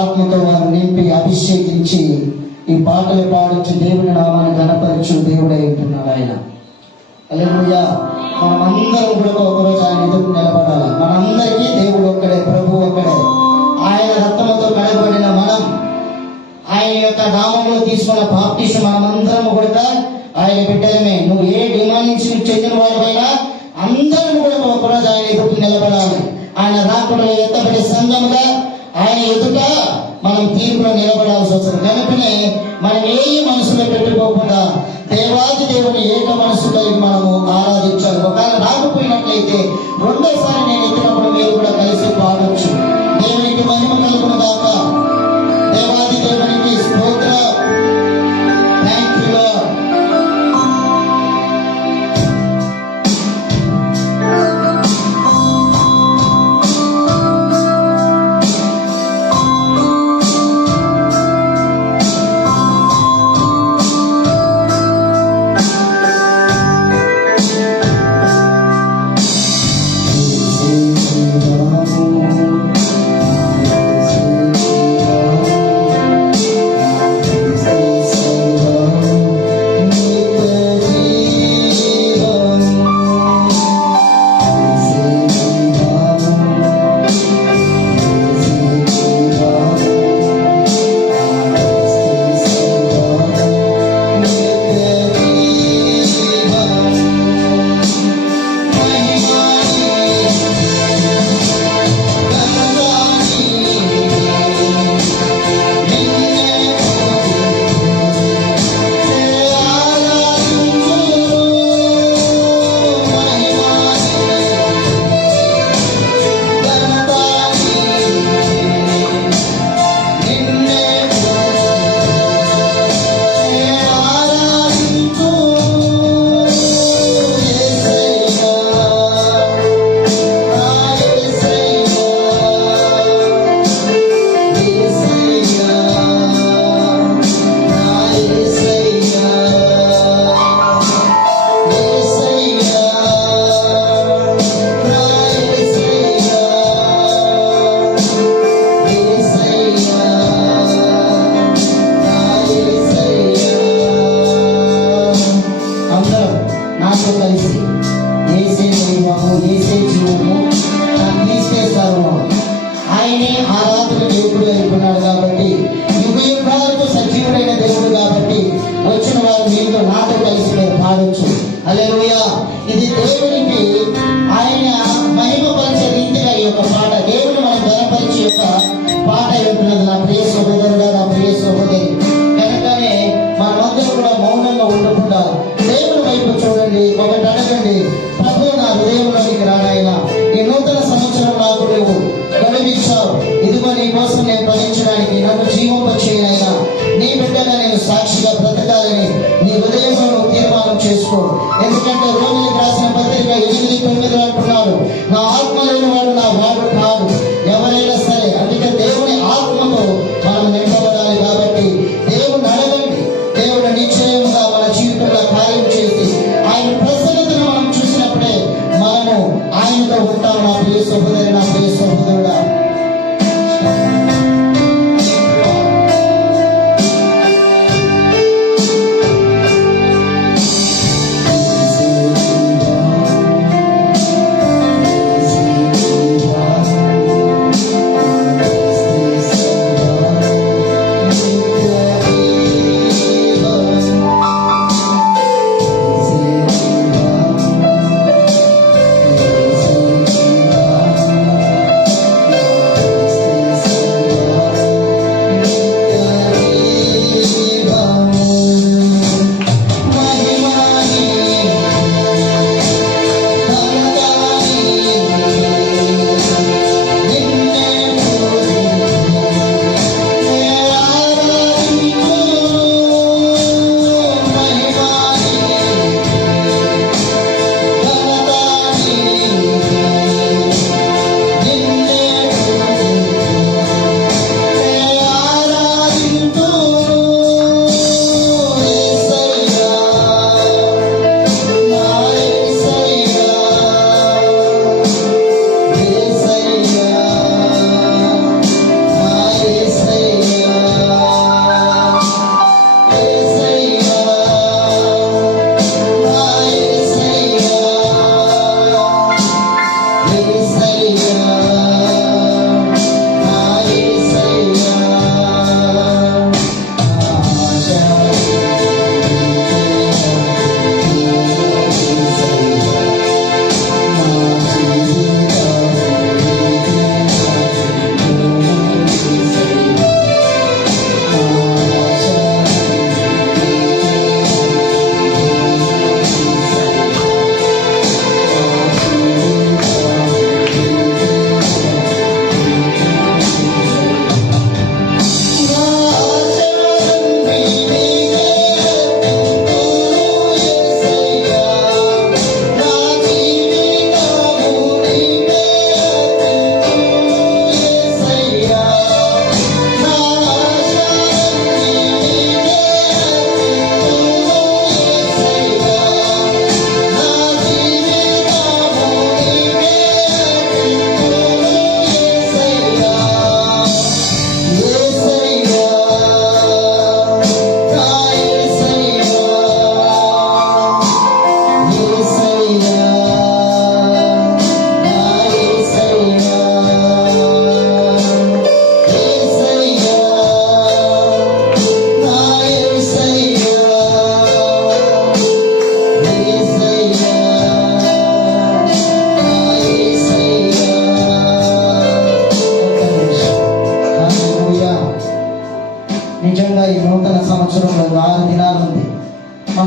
ఆత్మతో వారు నింపి అభిషేకించి ఈ పాటలు పాడించి దేవుని నామాన్ని గణపరచు దేవుడై ఉంటున్నాడు ఆయన. హల్లెలూయా. మనమందరం కూడా ఒకరోజు ఆయన ఎదురు నిలబడాలి. మనందరికీ దేవుడు ఒక్కడే, ప్రభు ఒక్కడే. ఆయన రక్తముతో కడగబడిన మనం, ఆయన యొక్క నామంలో తీసుకున్న బాప్టిజం మనమందరం కూడా ఆయన బిడ్డలమే. నువ్వు ఏ డిమాండింగ్స్ చెందిన వారిపైనా అందరం కూడా ఒకరోజు ఆయన ఎదురు నిలబడాలి. ఆయన రాకుండా ఎత్తబడే సంఘముగా ఆయన ఎదుట మనం తీర్పులో నిలబడాల్సి వస్తుంది. కనుకనే మనం ఏ మనసులో పెట్టుకోకుండా దేవాది దేవుని ఏక మనసు కలిగి మనము ఆరాధించాలి. ఒకవేళ రాకపోయినట్లయితే రెండోసారి నేను ఎత్తినప్పుడు మీరు కూడా కలిసి పాడొచ్చు. దేవునికి మహిమ కలుగును గాక. దేవాది దేవునికి స్తోత్రం. Thank you Lord. హల్లెలూయా. ఇది దేవునికి ఆయన మహిమపరిచే రీతిగా ఈ యొక్క పాట దేవుని మనం గణపరిచే యొక్క పాట ఉంటున్నది. నా ప్రియ సహోదరుడా, నా ప్రియ సహోదరి, కనుకనే మనమందరం కూడా మౌనంగా ఉండకుండా దేవుని వైపు చూడండి. ఒకటి అడగండి, ప్రభు నా హృదయంలోనికి రానాయన, ఈ నూతన సంవత్సరం నాకు నువ్వు గడువించావు. ఇదిగో నీ కోసం నేను ఫలించడానికి నన్ను జీవింపచేయనైనా నీ బిడ్డగా నేను సాక్షిగా బ్రతకాలని నీ హృదయంలో నువ్వు తీర్మానం చేసుకో. ఎందుకంటే రోమిలకు రాసిన పత్రిక 8:9 అంటున్నాడు, నా ఆత్మ లేని వాడు నా వాడు కాదు. ఎవరైనా సరే, అందుకే దేవుని ఆత్మతో మనం నింపబడాలి. కాబట్టి దేవుని అడగండి. దేవుడు నిశ్చయముగా మన జీవితంలో కార్యం చేసి ఆయన ప్రసన్నతను మనం చూసినప్పుడే మనము ఆయనతో ఉంటాం. నా ప్రియ సహోదరి, నా ప్రియ సహోదరుడా,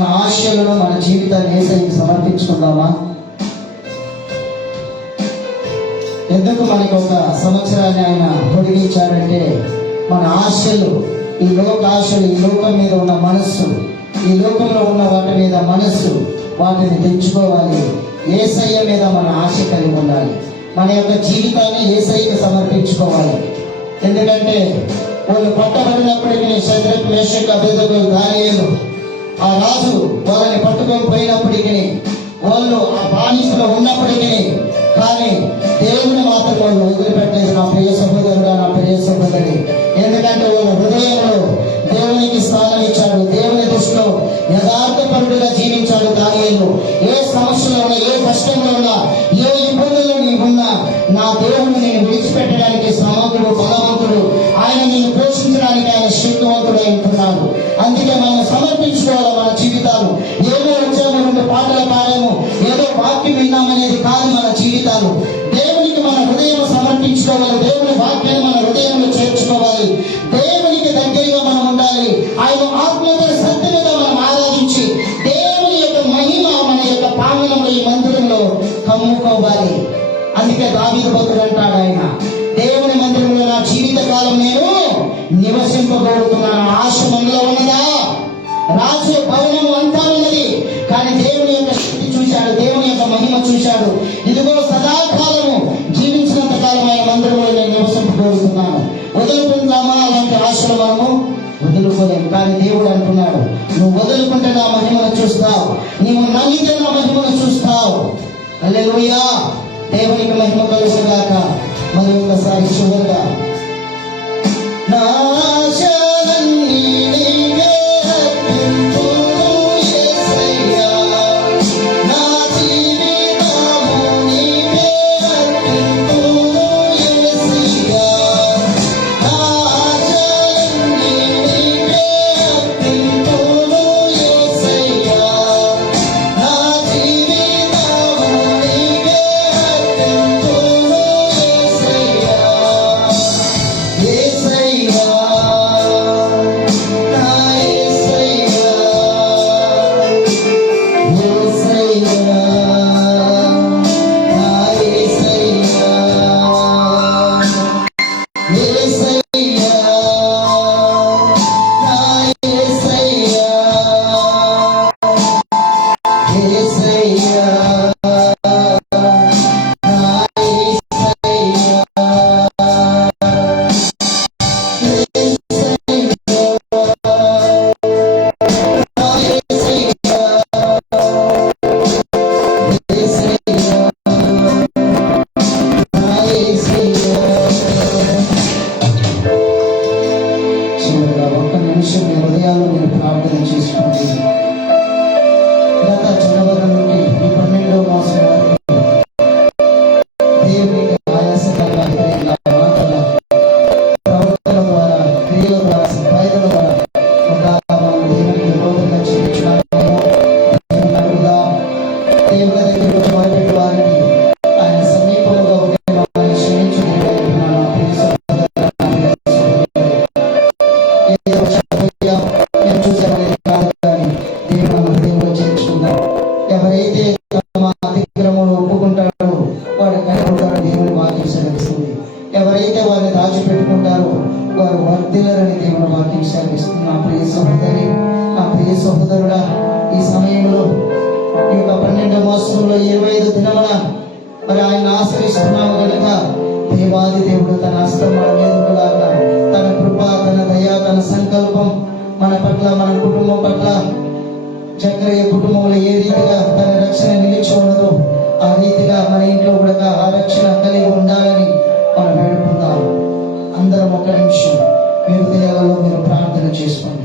మన ఆశలను, మన జీవితాన్ని యేసయ్యకి సమర్పించుకుందామా? ఎందుకు మనకి ఒక సంవత్సరాన్ని ఆయన పొడిగించాడంటే, మన ఆశలు, ఈ లోక ఆశలు, ఈ లోకం మీద ఉన్న మనస్సు, ఈ లోకంలో ఉన్న వాటి మీద మనస్సు, వాటిని తెచ్చుకోవాలి. యేసయ్య మీద మన ఆశ కలిగి ఉండాలి. మన యొక్క జీవితాన్ని యేసయ్యకి సమర్పించుకోవాలి. ఎందుకంటే వాళ్ళు పట్టబడినప్పటికీ శద్రక్, మేషక్, అబేద్నెగో, దానియేలు, ఆ రాజు వాళ్ళని పట్టుకొని పోయినప్పటికీ, వాళ్ళు ఆ బానిసలో ఉన్నప్పటికీ, కానీ దేవుని మాత్రం వాళ్ళు వదిలిపెట్టలేదు. నా ప్రియ సహోదరుడా, నా ప్రియ సహోదరి, ఎందుకంటే వాళ్ళ హృదయంలో దేవునికి స్థానం ఇచ్చాడు. దేవుని దృష్టిలో యథార్థపరుడుగా జీవించాడు దానియేలు. ఏ సమస్యలో ఉన్నా, ఏ కష్టంలో ఉన్నా, ఏ ఇబ్బందుల్లో నీవున్నా, నా దేవుడు నేను విడిచిపెట్టడానికి సమర్థుడు, బలవంతుడు. ఆయన నేను పోషించడానికి ఆయన శక్తివంతుడై ఉంటున్నాడు. అందుకే మనం సమర్పించుకోవాలి మన జీవితాలు. ఏదో వచ్చాము, రెండు పాటలు పాడాము, ఏదో వాక్యం విన్నామనేది కాదు మన జీవితాలు. దేవునికి మన హృదయం సమర్పించుకోవాలి. దేవుని వాక్యాన్ని మన హృదయంలో చేర్చుకోవాలి. దేవునికి దగ్గరగా మనం ఉండాలి. ఆయన ఆత్మీయత సత్యముగా మనం ఆరాధించి దేవుని యొక్క మహిమ మన యొక్క ప్రాంగణంలో, ఈ మందిరంలో కమ్ముకోవాలి. అందుకే దావీదు భక్తుడు అంటాడు, ఆయన దేవుని మందిరంలో నా జీవిత కాలం నేను నివసింపగలుగుతున్నాను. ఆశ మనలో ఉన్నదా? రాజు భవనం అంతా ఉన్నది, కానీ దేవుని యొక్క శక్తి చూశాడు, దేవుని యొక్క మహిమ చూశాడు. ఇదిగో సదాకాలము జీవించినంత కాలం ఆయన మందిరంలో నేను నివసింపగలుగుతున్నాను. వదులుకుందామా? అలాంటి ఆశలు మనము వదులుకోలేము. కానీ దేవుడు అంటున్నాడు, నువ్వు వదులుకుంటే నా మహిమను చూస్తావు, నీవు నమ్మితే నా మహిమను చూస్తావు. హల్లెలూయా! దేవునికి మహిమ కలుగుగాక. మరి ఒకసారి చివరిగా, నా ఆశలన్నీ నీకే అర్పింతును యేసయ్యా, నా జీవితము నీకే అర్పింతును యేసయ్యా, నా ఆశలన్నీ నీకే అర్పింతును యేసయ్యా, నా జీవితము నీకే అర్పింతును యేసయ్యా, యేసయ్యా, నా యేసయ్యా, యేసయ్యా, నా యేసయ్యా, యేసయ్యా, నా యేసయ్యా, యేసయ్యా, నా చివరిగా ఒక్క నిమిషం మీ హృదయాల్లో మీరు ప్రార్థన చేసుకోండి. గత జనవరి నుండి ఈ 12వ మాసం వరకు దేవునికి ఆయాసకరంగా వ్యతిరేకంగా మాటల, ప్రవర్తన ద్వారా, క్రియల ద్వారా, సంపాదన ద్వారా ఒకవేళ మనం దేవునికి విరోధంగా జీవించడానికేమో దేవుని అడుగుదాం. దేవుని దగ్గరికి వచ్చి మొదలుపెట్టి వారికి ఆయన సమీపంగా ఉండే వారిని క్షమించు దేవుడు అంటున్నాడు. నా ప్రియ సహోదరుడా, నా ప్రియ సహోదరి, ఏదో చెప్పయ్యా నేను చూసామనేది కాదు, కానీ దేవుడు మన హృదయంలో చేర్చుకుందాం. ఎవరైతే తమ అతిక్రమం ఒప్పుకుంటారో వాడు కనుకుంటారో దేవుని వాక్యం సెలవిస్తుంది. ఎవరైతే వారిని దాచిపెట్టుకుంటారో వారు వర్ధిల్లరని దేవుని వాక్యం సెలవిస్తుంది. నా ప్రియ సహోదరి, నా ప్రియ సహోదరుడా, ఈ సమయంలో ఈ యొక్క 12వ మాసంలో 25 దినమున మరి ఆయన ఆశ్రయిస్తున్నాము కనుక దేవాది దేవుడు తన హస్తం మన మీద ఉండుగాక. తన కృప, తన దయ, తన సంకల్పం మన పట్ల, మన కుటుంబం పట్ల, జక్కరయ్య కుటుంబంలో ఏ రీతిగా తన రక్షణ నిలిచి ఉన్నదో ఆ రీతిగా మన ఇంట్లో కూడా ఆ రక్షణ కలిగి ఉండాలని మనం వేడుకుందాం. అందరం ఒక నిమిషం మీ హృదయాలలో మీరు ప్రార్థన చేసుకోండి.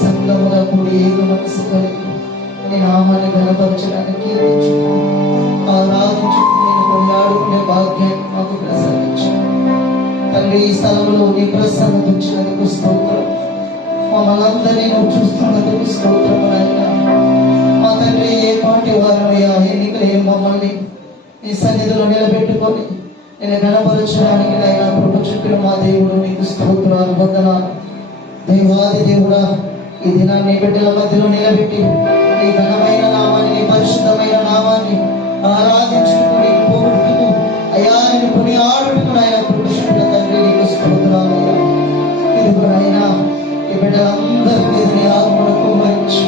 సంఘముగా కూడి ఏక మనసు కలిగి నీ నామాన్ని గణపరచడానికి ఆరాధించుకునే కొనియాడుకునే భాగ్యాన్ని మాకు ప్రసాదించు తండ్రి. ఈ స్థలంలో నీ ప్రసన్నత వచ్చినందుకు స్తోత్రం. మమ్మల్ని అందరినీ నువ్వు చూస్తున్నందుకు స్తోత్రం నాయన. మా తండ్రి ఏ పాటి వారమయ్యా ఎన్నికలే మమ్మల్ని నీ సన్నిధిలో నిలబెట్టుకొని నేను గణపరచడానికి నాయన కృప చూపిన మా దేవుడు నీకు స్తోత్రాలు వందనాలు. దేవాది దేవుడా, ఈ దినాన్ని బిడ్డల మధ్యలో నిలబెట్టి నీ ఘనమైన నామాన్ని నీ పరిశుద్ధమైన నామాన్ని ఆరాధించుకుని పోగొట్టుకు అయ్యా నేను కొని ఆడుకుని ఆయన కృప తండ్రి నీకు స్తోత్రాలు. ఇది ఆయన ఈ బిడ్డలందరి మీద నీ ఆత్మను కుమ్మరించి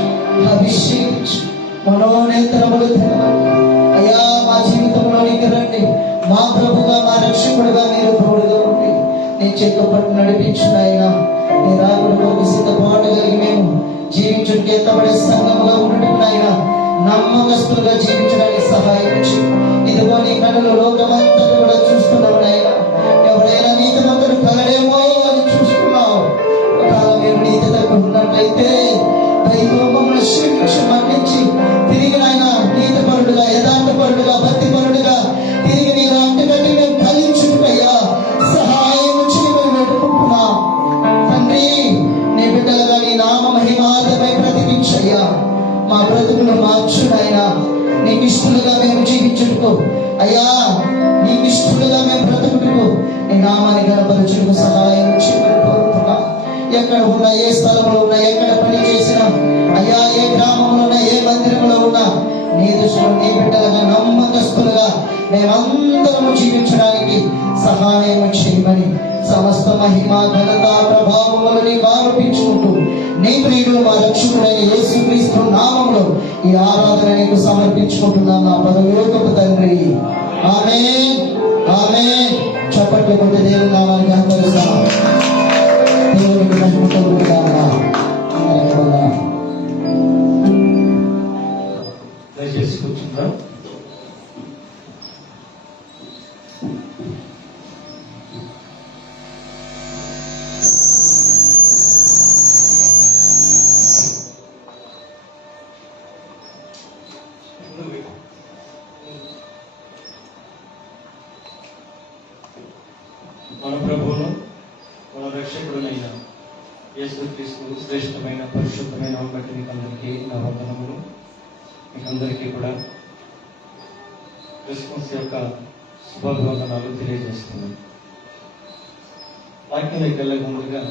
అభిషేకించి మనోనేత్రములు తెరవండి అయ్యా. మా జీవితంలోనికి రండి, మా ప్రభుగా మా రక్షకుడుగా మీరు తోడుగా ఉండి నీ చేతితో పట్టు నడిపించిన ఆయన నీ రాకుడు కొరకు సిద్ధపాటు కలిగి మేము జీవించుడికి ఎత్తబడే సంఘముగా ఉండటం ఆయన నమ్మకస్తులుగా జీవించడానికి సహాయం చేయి. ఇదిగో నీ కన్నులు లోకమంతా కూడా చూస్తున్నావు ఆయన. ఎవడైనా నీతి మంతుడు కలడేమో అని చూస్తున్నావు. ఒకవేళ మీరు నీతి తగ్గ ఉన్నట్లయితే దైవమమ్మల్ని క్షమించి మన్నించి తిరిగి ఆయన నీతి పరుడుగా యథార్థ పరుడుగా భక్తి పరుడుగా తిరిగి నీ అంటుకట్టి మేము ఫలించుకుంటయ్యా సహాయం వచ్చి మేము పెట్టుకుంటున్నాం తండ్రి. నీ బిడ్డలుగా నీ నామ మహిమాదమై ప్రతిపించయ్యా. మా బ్రతుకును మార్చునైనా నీకు ఇష్టలుగా మేము జీవించుటకు అయ్యా, నీకు ఇష్టలుగా మేము బ్రతుకుటకు నీ నామాన్ని గణపరచుటకు సహాయం కోరుతున్నా. ఎక్కడ ఉన్నా, ఏ స్థలంలో ఉన్నా, ఎక్కడ పని చేసినా అయ్యా, ఏ గ్రామంలో ఉన్నా, ఏ మందిరంలో ఉన్నా నీ దృష్టిలో నీ బిడ్డలుగా నమ్మకస్తులుగా మేమందరము జీవించడానికి సహాయం చేయమని సమస్త మహిమ ఘనత ప్రభావములు నీకు ఆరోపించుకుంటూ నీ ప్రియుడు మా రక్షకుడైన యేసుక్రీస్తు నామములో ఈ ఆరాధన నీకు సమర్పించుకుంటున్నాను నా పరలోకపు తండ్రి. ఆమేన్, ఆమేన్. చప్పట్లు కొట్టి దేవుని నామాన్ని కనపరుస్తాం. దేవునికి మహిమ కలుగుగాక. దయచేసి కూర్చుందాం. మన ప్రభువును మన రక్షకుడునైన యేసుక్రీస్తు శ్రేష్టమైన పరిశుద్ధమైన బట్టి మీకు అందరికీ నా వందనములు. మీకు అందరికీ కూడా క్రిస్మస్ యొక్క శుభాభివందనాలు తెలియజేస్తున్నాను. వాక్యంలోకి వెళ్ళక ముందుగా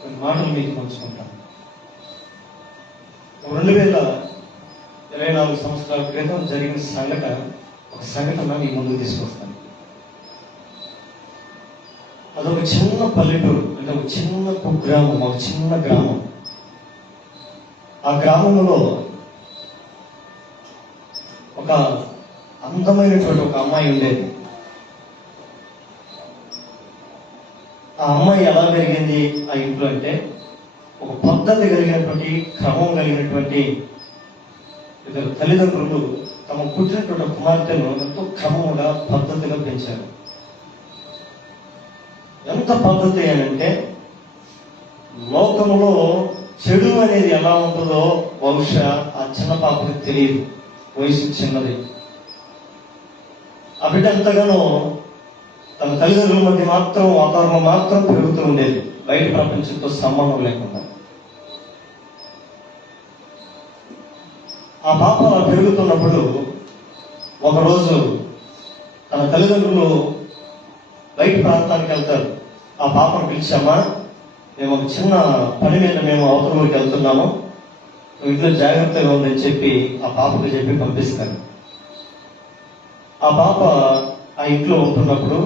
కొన్ని మాటలు మీకు పంచుకుంటాను. 2024 సంవత్సరాల క్రితం జరిగిన ఒక సంఘటన మీ ముందుకు తీసుకొస్తాను. అదొక చిన్న పల్లెటూరు, అంటే ఒక చిన్న కుగ్రామం, ఒక చిన్న గ్రామం. ఆ గ్రామంలో ఒక అందమైనటువంటి ఒక అమ్మాయి ఉండేది. ఆ అమ్మాయి ఎలా పెరిగింది ఆ ఇంట్లో అంటే, ఒక పద్ధతి కలిగినటువంటి, క్రమం కలిగినటువంటి ఇద్దరు తల్లిదండ్రులు తమ పుట్టినటువంటి కుమార్తెను ఎంతో క్రమంగా పద్ధతిగా పెంచారు. ఎంత పద్ధతి అనంటే, లోకంలో చెడు అనేది ఎలా ఉంటుందో బహుశా ఆ చిన్న పాపకి తెలియదు, వయసు చిన్నది. ఆ బిడ్డ ఎంతగానో తన తల్లిదండ్రుల మధ్య మాత్రం వాతావరణం మాత్రం పెరుగుతూ ఉండేది, బయట ప్రపంచంతో సంబంధం లేకుండా. ఆ పాప పెరుగుతున్నప్పుడు ఒకరోజు తన తల్లిదండ్రులు బయట ప్రాంతానికి వెళ్తారు. ఆ పాపను పిలిచామా, మేము ఒక చిన్న పని మీద మేము అవతల ఊరికి వెళ్తున్నాము, ఇంట్లో జాగ్రత్తగా ఉందని చెప్పి ఆ పాపకు చెప్పి పంపిస్తారు. ఆ పాప ఆ ఇంట్లో ఉంటున్నప్పుడు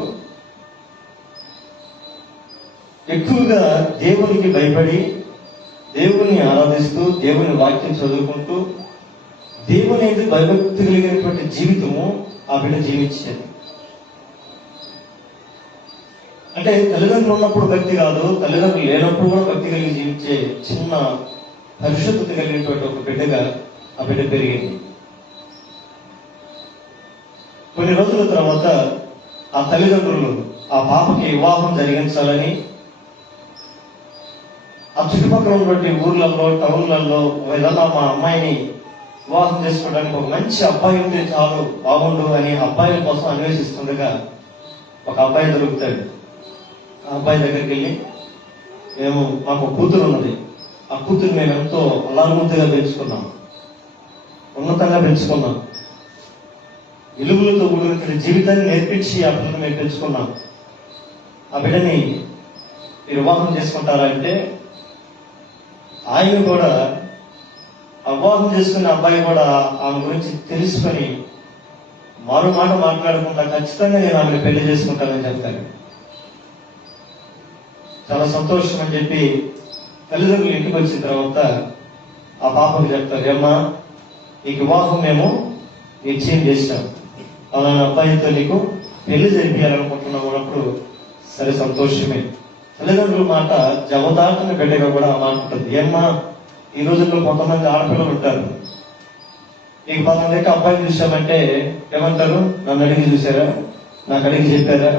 ఎక్కువగా దేవునికి భయపడి, దేవుని ఆరాధిస్తూ, దేవుని వాక్యం చదువుకుంటూ, దేవుని భయభక్తి కలిగినటువంటి జీవితము ఆ బిడ్డ జీవించేది. అంటే తల్లిదండ్రులు ఉన్నప్పుడు భక్తి కాదు, తల్లిదండ్రులు లేనప్పుడు కూడా భక్తి కలిగి జీవించే చిన్న పరిశుద్ధత కలిగినటువంటి ఒక బిడ్డగా ఆ బిడ్డ పెరిగింది. కొన్ని రోజుల తర్వాత ఆ తల్లిదండ్రులు ఆ పాపకి వివాహం జరిగించాలని ఆ చుట్టుపక్కల ఉన్నటువంటి ఊర్లలో, టౌన్లలో ఏదన్నా మా అమ్మాయిని వివాహం చేసుకోవడానికి ఒక మంచి అబ్బాయి ఉంటే చాలు బాగుండు అని అబ్బాయిల కోసం అన్వేషిస్తుండగా ఒక అబ్బాయి దొరుకుతాడు. ఆ అబ్బాయి దగ్గరికి వెళ్ళి, మాకు కూతురు ఉన్నది, ఆ కూతురు మేము ఎంతో అల్లారుముద్దుగా పెంచుకున్నాం, ఉన్నతంగా పెంచుకున్నాం, విలువలతో కూడిన జీవితాన్ని నేర్పించి ఆ పిల్లలు మేము పెంచుకున్నాం, ఆ బిడ్డని మీరు వివాహం చేసుకుంటారా అంటే ఆయన కూడా వివాహం చేసుకున్న అబ్బాయి కూడా ఆమె గురించి తెలుసుకొని మరో మాట మాట్లాడకుండా ఖచ్చితంగా నేను ఆమెను పెళ్లి చేసుకుంటానని చెప్తాను. చాలా సంతోషం అని చెప్పి తల్లిదండ్రులు ఇంటికి వచ్చిన తర్వాత ఆ పాపకు చెప్తారు, ఏమ్మా ఈ వివాహం మేము నిశ్చయం చేశాం, అలాంటి అబ్బాయితో నీకు పెళ్లి జరిపించాలనుకుంటున్నాం అన్నప్పుడు సరే సంతోషమే. తల్లిదండ్రుల మాట జవదాటిన బిడ్డగా కూడా ఆ మాట ఉంటుంది. ఏమ్మా ఈ రోజుల్లో కొంతమంది ఆడపిల్లలు ఉంటారు, నీకు పలానా అబ్బాయి చూసామంటే ఏమంటారు, నన్ను అడిగి చూసారా, నాకు అడిగి చెప్పారా,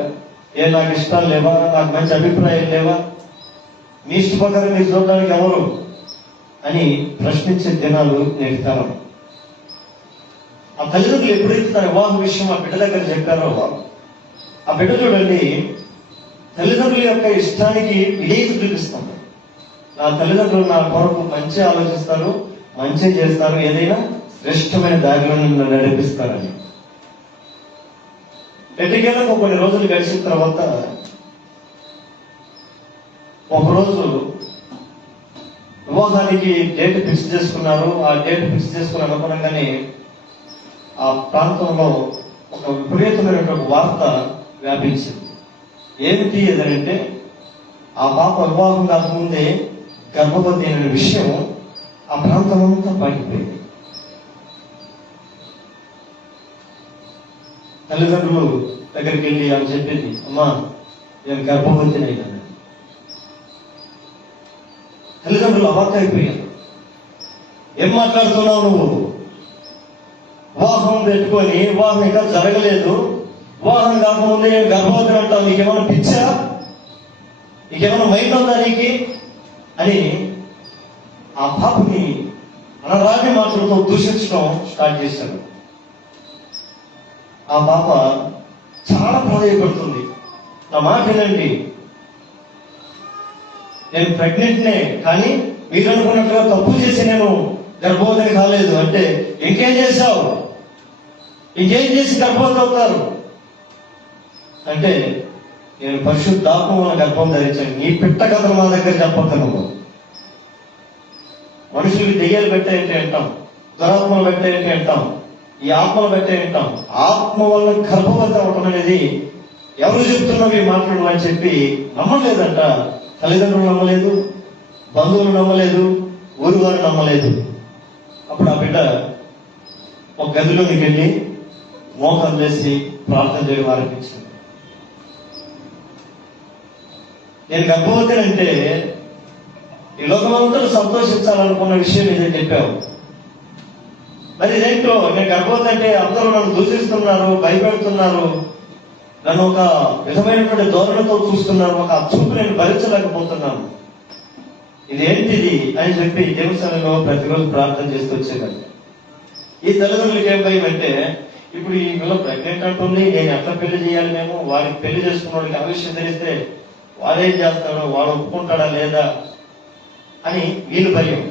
నాకు ఇష్టాలు లేవా, నాకు మంచి అభిప్రాయం లేవా, మీ ఇష్ట ప్రకారం మీరు చూడడానికి ఎవరు అని ప్రశ్నించే దినాలు నేటి తరం. ఆ తల్లిదండ్రులు ఎప్పుడైతే తన వివాహ విషయం ఆ బిడ్డ దగ్గర చెప్పారో ఆ బిడ్డ చూడండి తల్లిదండ్రుల యొక్క ఇష్టానికి విధేయత చూపిస్తుంది. నా తల్లిదండ్రులు నా కొరకు మంచి ఆలోచిస్తారు, మంచి చేస్తారు, ఏదైనా శ్రేష్టమైన దారిలో నన్ను నడిపిస్తారని. ఎటుకేలకు కొన్ని రోజులు గడిచిన తర్వాత ఒకరోజు వివాహానికి డేట్ ఫిక్స్ చేసుకున్నారు. ఆ డేట్ ఫిక్స్ చేసుకుని అనుకునగానే ఆ ప్రాంతంలో ఒక విపరీతమైనటువంటి వార్త వ్యాపించింది. ఏమిటి ఏదంటే ఆ పాప వివాహం కాకముందే గర్భవతి అనే విషయం ఆ ప్రాంతం అంతా పాకిపోయింది. తల్లిదండ్రులు దగ్గరికి వెళ్ళి ఆమె చెప్పింది, అమ్మా నేను గర్భవతినైనా. తల్లిదండ్రులు అవాక్కైపోయారు. ఏం మాట్లాడుతున్నావు నువ్వు, వివాహం పెట్టుకొని వివాహం ఇంకా జరగలేదు, వివాహం కాకముందే నేను గర్భవతిని అంటావు, నీకేమైనా పిచ్చా, నీకేమైనా మైండ్ ఉందా నీకు అని ఆ పాపని అనరాని మాటలతో దూషించడం స్టార్ట్ చేశాడు. ఆ పాప చాలా ప్రాధాయపడుతుంది, నా మాట వినండి, నేను ప్రెగ్నెంట్నే, కానీ మీరు అనుకున్నట్టుగా తప్పు చేసి నేను గర్భవతిని కాలేదు అంటే ఇంకేం చేశావు, ఇంకేం చేసి గర్భవతి అవుతారు అంటే నేను పరిశుద్ధాత్మ వల్ల గర్భం ధరించాను. నీ పిట్ట కథలు మా దగ్గర చెప్పగలము. మనుషులకి దెయ్యాలు పెట్టేంటి అంటాం, దురాత్మలు పెట్టేంటి అంటాం, ఈ ఆత్మలు పెట్టేంటాం. ఆత్మ వల్ల గర్భవతి అవటం అనేది ఎవరు చెప్తున్నవి మాట్లాడమని అని చెప్పి నమ్మలేదంట. తల్లిదండ్రులు నమ్మలేదు, బంధువులు నమ్మలేదు, ఊరు వారు నమ్మలేదు. అప్పుడు ఆ బిడ్డ ఒక గదిలోకి వెళ్ళి మోకాలు వేసి ప్రార్థన చేయడం ఆరంభించింది. నేను గర్భవతినంటే ఈ లోకమంతా సంతోషించాలనుకున్న విషయం ఇదే చెప్పావు, మరి ఇదేంటో నేను గర్భవతి అంటే అందరూ నన్ను దూషిస్తున్నారు, భయపెడుతున్నారు, నన్ను ఒక విధమైనటువంటి ధోరణితో చూస్తున్నారు, ఒక చూపు నేను భరించలేకపోతున్నాను, ఇదేంటిది అని చెప్పి దేవస్థానంలో ప్రతిరోజు ప్రార్థన చేస్తూ వచ్చేవాడు. ఈ తల్లిదండ్రులకి ఏం భయం అంటే ఇప్పుడు ఈ పిల్ల ప్రెగ్నెంట్ అంటుంది, నేను ఎట్లా పెళ్లి చేయాలి, మేము వాడికి పెళ్లి చేసుకున్నవాడికి ఆ విషయం తెలిస్తే వాడేం చేస్తాడో, వాడు ఒప్పుకుంటాడా లేదా అని వీళ్ళు భయం.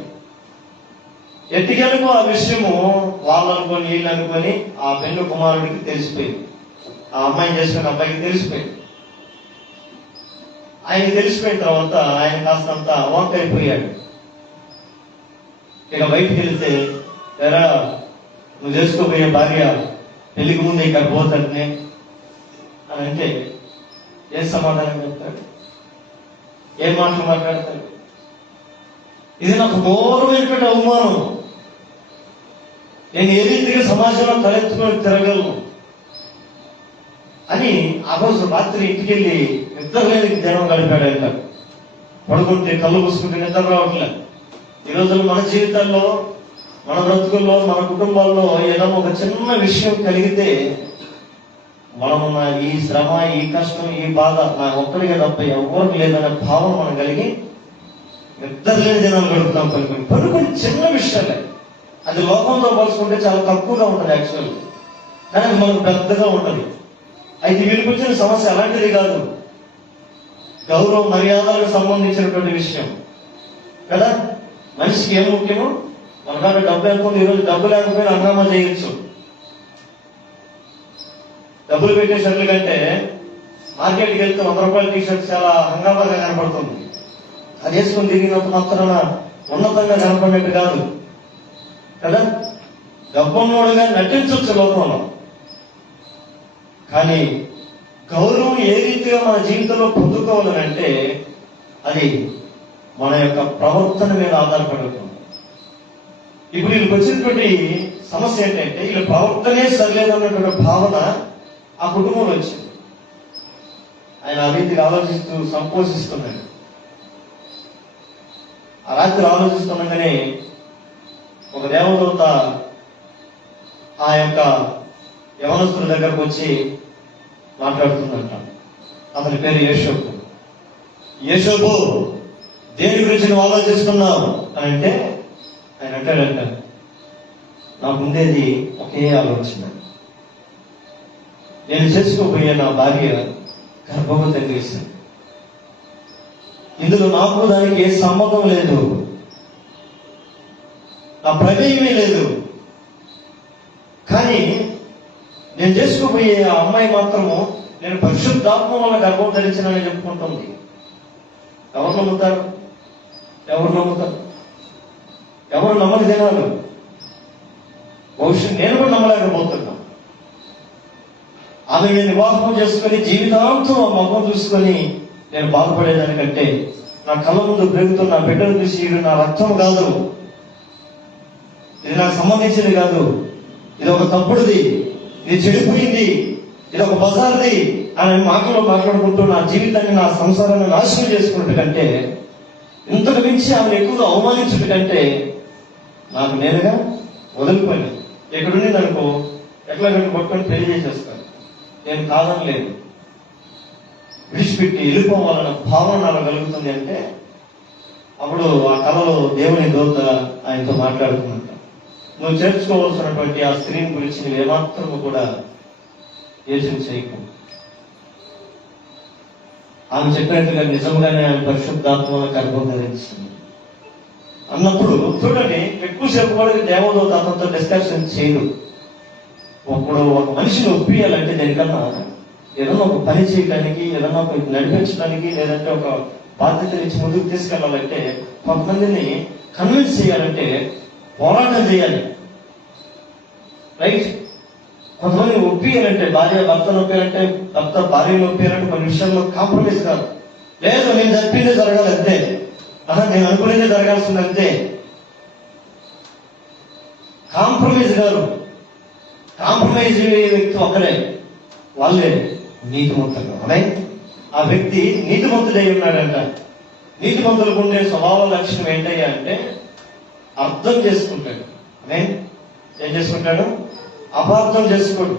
ఎట్టికెలకు ఆ విషయము వాళ్ళు అనుకొని వీళ్ళు అనుకొని ఆ పెళ్లి కుమారుడికి తెలిసిపోయింది, ఆ అమ్మాయిని చేసుకున్న అబ్బాయికి తెలిసిపోయింది. ఆయనకి తెలిసిపోయిన తర్వాత ఆయన కాస్తంత అవాక్కైపోయాడు. ఇక బయటికి వెళ్తే, ఎరా నువ్వు చేసుకోబోయే భార్య పెళ్లికి ముందు ఇక్కడ పోతాడనే అని అంటే ఏం సమాధానం చెప్తాడు, ఏం మాటలు మాట్లాడతాడు? ఇది నాకు ఘోరమైనటువంటి అవమానం. నేను ఏ రీతిగా సమాజంలో తలెత్తుకొని తిరగలను అని ఆ రోజు రాత్రి ఇంటికి వెళ్ళి నిద్రలేని జనం గడిపాడంట. పడుకుంటే కళ్ళు మూసుకుంటే నిద్ర రావట్లేదు. ఈ రోజుల్లో మన జీవితాల్లో, మన బ్రతుకుల్లో, మన కుటుంబాల్లో ఏదైనా ఒక చిన్న విషయం కలిగితే మనము ఈ శ్రమ, ఈ కష్టం, ఈ బాధ నా ఒక్కడిగా తప్ప ఎవరికి లేదనే భావన మనం కలిగి నిద్రలేని జనాలు గడుపుతాం. కొన్ని చిన్న విషయాలే, అది లోకంతో పోల్చుకుంటే చాలా తక్కువగా ఉంటుంది యాక్చువల్, కానీ అది మనకు పెద్దగా ఉంటుంది. అయితే వీరికి వచ్చిన సమస్య అలాంటిది కాదు, గౌరవ మర్యాదలకు సంబంధించినటువంటి విషయం కదా. మనిషికి ఏం ముఖ్యమో, మన కాడ డబ్బు అనుకుంది, ఈరోజు డబ్బు లేకపోయినా హంగామా చేయొచ్చు. డబ్బులు పెట్టే షర్ట్ల కంటే మార్కెట్కి వెళ్తే 100 రూపాయల టీషర్ట్ చాలా హంగామాగా కనపడుతుంది. అది వేసుకొని తిరిగినంత మాత్రాన ఉన్నతంగా కనపడినట్టు కాదు కదా. డబ్బున్నోడుగా నటించవచ్చు లోకంలో, కానీ గౌరవం ఏ రీతిగా మన జీవితంలో పొందుకోవాలని అంటే అది మన యొక్క ప్రవర్తన మీద ఆధారపడుతుంది. ఇప్పుడు వీళ్ళకి వచ్చినటువంటి సమస్య ఏంటంటే వీళ్ళ ప్రవర్తనే సరిలేదన్నటువంటి భావన ఆ కుటుంబంలో వచ్చింది. ఆయన ఆ రీతిగా ఆలోచిస్తూ సంపోషిస్తున్నాడు. ఆ రాత్రి ఆలోచిస్తుండగానే ఒక దేవదూత ఆ యొక్క యవనస్తుల దగ్గరకు వచ్చి మాట్లాడుతుందంట. అతని పేరు యేషోబు. యేషోబు, దేని గురించి నువ్వు ఆలోచిస్తున్నావు అని అంటే ఆయన అంటాడంట, నాకుండేది ఒకే ఆలోచన, నేను చేసుకోబోయే నా భార్య గర్భవతిని వేసింది. ఇందులో నాకు దానికి ఏ సంబంధం లేదు, నా ప్రమేయమే లేదు. కానీ నేను చేసుకోబోయే ఆ అమ్మాయి మాత్రము నేను పరిశుద్ధాత్మ వల్ల గర్భం ధరించానని చెప్పుకుంటుంది. ఎవరు నమ్ముతారు? ఎవరు నమ్ముతారు? ఎవరు నమ్మని జనాలు. భవిష్యత్ నేను కూడా నమ్మలేకపోతున్నా. ఆమె నేను వివాహం చేసుకుని జీవితాంతం ఆ మొహం చూసుకొని నేను బాధపడేదానికంటే నా కళ్ళ ముందు పెరుగుతున్న బిడ్డను చూసి ఇది నా రక్తం కాదు, ఇది నాకు సంబంధించింది కాదు, ఇది ఒక తప్పుడుది, ఇది చెడిపోయింది, ఇది ఒక బజార్ది అని మాటలో మాట్లాడుకుంటూ నా జీవితాన్ని, నా సంసారాన్ని నాశనం చేసుకున్నట్టు కంటే, ఇంతకు మించి ఆమెను ఎక్కువగా అవమానించుట కంటే నాకు నేనుగా వదిలిపోయినా ఎక్కడుండింది అనుకో ఎట్లా కొట్టుకొని పెళ్లి చేసేస్తాను. నేను కాదని లేదు, విడిచిపెట్టి వెళ్ళిపోవాలన్న భావన నాకు కలుగుతుంది. అంటే అప్పుడు ఆ కళలో దేవుని దూత ఆయనతో మాట్లాడుతున్నట్ట, నువ్వు చేర్చుకోవాల్సినటువంటి ఆ స్త్రీని గురించి నువ్వు ఏమాత్రము కూడా యోచన చేయకు. ఆమె చెప్పినట్టుగా నిజంగానే ఆమె పరిశుద్ధాత్మలో గర్భం ధరించింది అన్నప్పుడు చూడండి, ఎక్కువసేపు కూడా దేవదూత అతనితో డిస్కషన్ చేయడు. ఇప్పుడు ఒక మనిషిని ఒప్పియాలంటే దానికన్నా ఏదన్నా ఒక పని చేయడానికి, ఏదన్నా ఒక నడిపించడానికి, లేదంటే ఒక బాధ్యత నుంచి ముందుకు తీసుకెళ్లాలంటే, కొంతమందిని కన్విన్స్ చేయాలంటే పోరాటం చేయాలి, రైట్? కొంతమంది ఒప్పియాలంటే, భార్య భర్తను ఒప్పియాలంటే, భర్త భార్యను ఒప్పియాలంటే కొన్ని విషయాల్లో కాంప్రమైజ్ కాదు. లేదు నేను చెప్పిందే జరగాలి అంతే, నేను అనుకునేదే జరగాల్సింది అంతే. కాంప్రమైజ్ గారు, కాంప్రమైజ్ వ్యక్తి ఒకరే, వాళ్ళే నీతిమంతులు. అదే ఆ వ్యక్తి నీతిమంతుడై ఉన్నాడంట. నీతిమంతులకు ఉండే స్వభావ లక్షణం ఏంటయ్యా అంటే అర్థం చేసుకుంటాడు. అదే ఏం చేసుకుంటాడు? అపార్థం చేసుకోడు.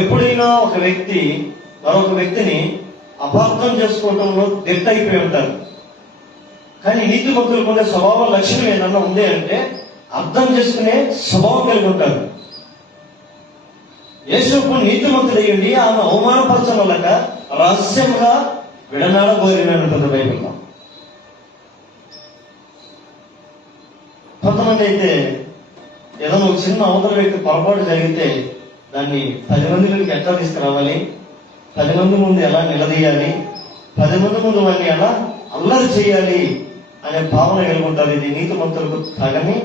ఎప్పుడైనా ఒక వ్యక్తి మరొక వ్యక్తిని అపార్థం చేసుకోవడంలో దిట్ట అయిపోయి ఉంటారు. కానీ నీతిమంతులకు ఉండే స్వభావ లక్షణం ఏదన్నా ఉంది అంటే అర్థం చేసుకునే స్వభావం కలిగి ఉంటారు. యేసోపు నీతిమంతుడయ్యండి ఆమె అవమానపరచడం వల్లక రహస్యంగా విడనాడబోయినటువంటి బైబిల్లో. కొంతమంది అయితే ఏదైనా ఒక చిన్న అవతల వ్యక్తి పొరపాటు జరిగితే దాన్ని 10 మందిలోకి ఎట్లా తీసుకురావాలి, 10 మంది ముందు ఎలా నిలదీయాలి, 10 మంది ముందు వాడిని ఎలా అల్లరి చేయాలి అనే భావన కలిగి ఉంటారు. ఇది నీతిమంతులకు తగని